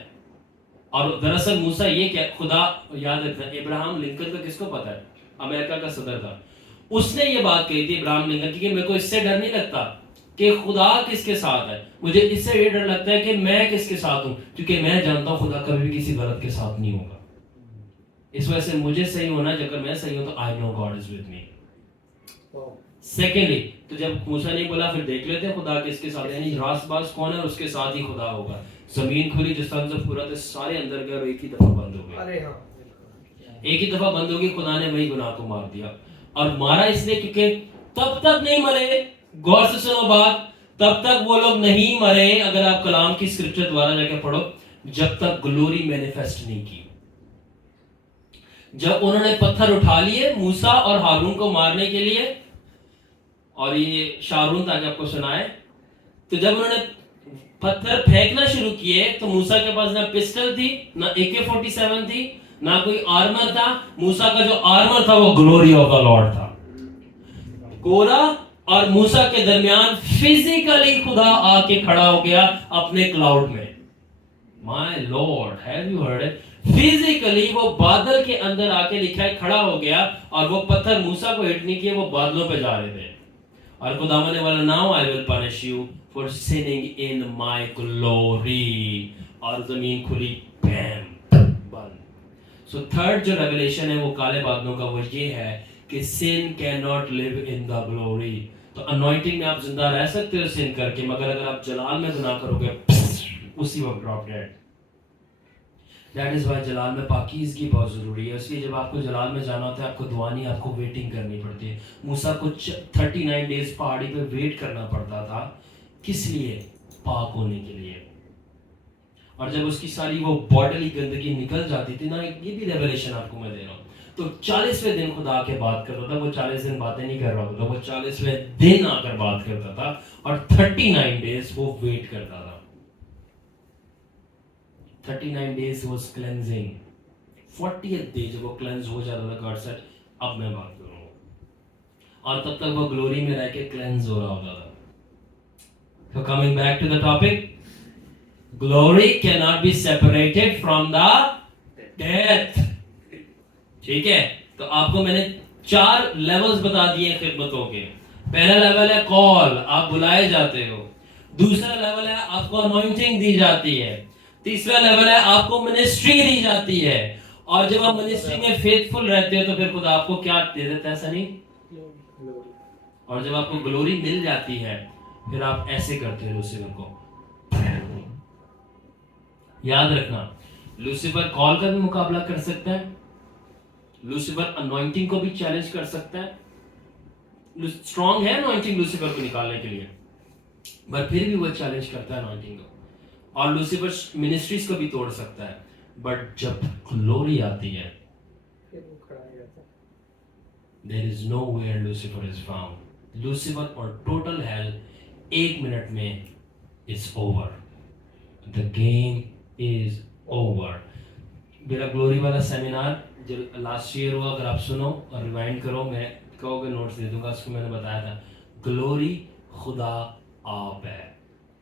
اور دراصل موسیٰ یہ کہ خدا, یاد رکھنا ابراہم لنکن کا کس کو پتا ہے, امریکہ کا صدر تھا, اس نے یہ بات کہی تھی ابراہم لنکن کی کہ میرے کو اس سے ڈر نہیں لگتا کہ خدا کس کے ساتھ ہے, مجھے اس سے یہ ڈر لگتا ہے کہ میں کس کے ساتھ ہوں, کیونکہ میں جانتا ہوں خدا کبھی بھی کسی غلط کے ساتھ نہیں ہوگا. اس وجہ سے مجھے صحیح ہونا, اگر میں صحیح ہوں تو I know God is with me. Secondly, تو جب موسیٰ نے بولا پھر دیکھ لیتے خدا کس کے ساتھ, یعنی راست باز کون ہے اور اس کے ساتھ ہی خدا ہوگا. زمین کھلی, جو سنز آف کورا تھے سارے اندر گئے اور ایک ہی دفعہ بند ہو گئے. ایک ہی دفعہ بند ہوگی, خدا نے وہی گناہ کو مار دیا. اور مارا اس لیے کیونکہ تب تک نہیں مرے, غور سے سنو بات, تب تک وہ لوگ نہیں مرے, اگر آپ کلام کی اسکرپچر دوبارہ جا کے پڑھو, جب تک گلوری مینیفیسٹ نہیں کی. جب انہوں نے پتھر اٹھا لیے موسیٰ اور ہارون کو مارنے کے لیے, اور یہ شارون تاکہ آپ کو سنائے, تو جب انہوں نے پتھر پھینکنا شروع کیے تو موسیٰ کے پاس نہ پسٹل تھی, نہ AK-47 تھی, نہ کوئی آرمر تھا. موسیٰ کا جو آرمر تھا وہ گلوری آف دا لارڈ تھا. کورا اور موسیٰ کے درمیان فزیکلی خدا آ کے کھڑا ہو گیا اپنے کلاؤڈ میں. My lord, have you heard it? Physically وہ بادل کے اندر آ کے لکھا ہے کھڑا ہو گیا, اور وہ پتھر موسیٰ کو ہٹ نہیں کیے, وہ بادلوں پہ جا رہے تھے. اور خداوند نے بولا now I will punish you for sinning in my glory, اور زمین کھلی، بیم، بند. سو تھرڈ جو ریویلیشن ہے وہ کالے بادلوں کا، وہ یہ ہے کہ sin cannot live in the glory. تو انوائنٹنگ میں آپ زندہ رہ سکتے ہو سن کر کے، مگر اگر آپ جلال میں گناہ کرو گے اسی وقت drop dead. That is why جلال میں پاکیزگی بہت ضروری ہے. اس لیے جب آپ کو جلال میں جانا ہوتا ہے آپ کو دعا نہیں، آپ کو ویٹنگ کرنی پڑتی ہے. موسیٰ کو 39 ڈیز پہاڑی پہ ویٹ کرنا پڑتا تھا، کس لیے؟ پاک ہونے کے لیے. اور جب اس کی ساری وہ باڈلی گندگی نکل جاتی تھی نا، یہ بھی ریویلیشن آپ کو میں دے رہا ہوں، تو 40ویں دن خدا آ کے بات کرتا تھا. وہ 40 دن باتیں نہیں کر رہا ہوتا تھا، وہ 40ویں دن آ کر بات کرتا تھا، اور 39 ڈیز وہ ویٹ کرتا تھا. 39 days was cleansing. 40th day جب وہ کلینز ہو جاتا تھا گاڈ سیڈ اب میں بات کروں گا، اور تب تک وہ گلوری میں رہ کے کلینز ہو رہا ہوتا تھا. So coming back to the topic, glory cannot be separated from the death. ٹھیک ہے، تو آپ کو میں نے 4 لیولز بتا دیے خدمتوں کے. پہلا لیول ہے کال، آپ بلائے جاتے ہو. دوسرا لیول ہے آپ کو انوائنٹنگ دی جاتی ہے. تیسرا لیول ہے آپ کو منسٹری دی جاتی ہے. اور جب آپ منسٹری میں فیتھفل رہتے ہو تو پھر خدا آپ کو کیا دے دیتا ہے سنی؟ اور جب آپ کو گلوری مل جاتی ہے پھر آپ ایسے کرتے ہیں لوسیفر کو. یاد رکھنا لوسیفر کال کا بھی مقابلہ کر سکتا ہے، لوسیفر انوائنٹنگ کو بھی چیلنج کر سکتا ہے. اسٹرانگ ہے انوائنٹنگ لوسیفر کو نکالنے کے لیے، پر پھر بھی وہ چیلنج کرتا ہے انوائنٹنگ کو. اور لوسیفر منسٹریز کو بھی توڑ سکتا ہے، بٹ جب گلوری آتی ہے there is nowhere Lucifer is found. Lucifer اور ٹوٹل hell 1 منٹ میں it's over. The game is over. میرا گلوری والا سیمینار جو لاسٹ ایئر ہوا، اگر آپ سنو اور ریوائنڈ کرو، میں کہو گے نوٹس دے دوں گا. اس کو میں نے بتایا تھا گلوری خدا آپ ہے.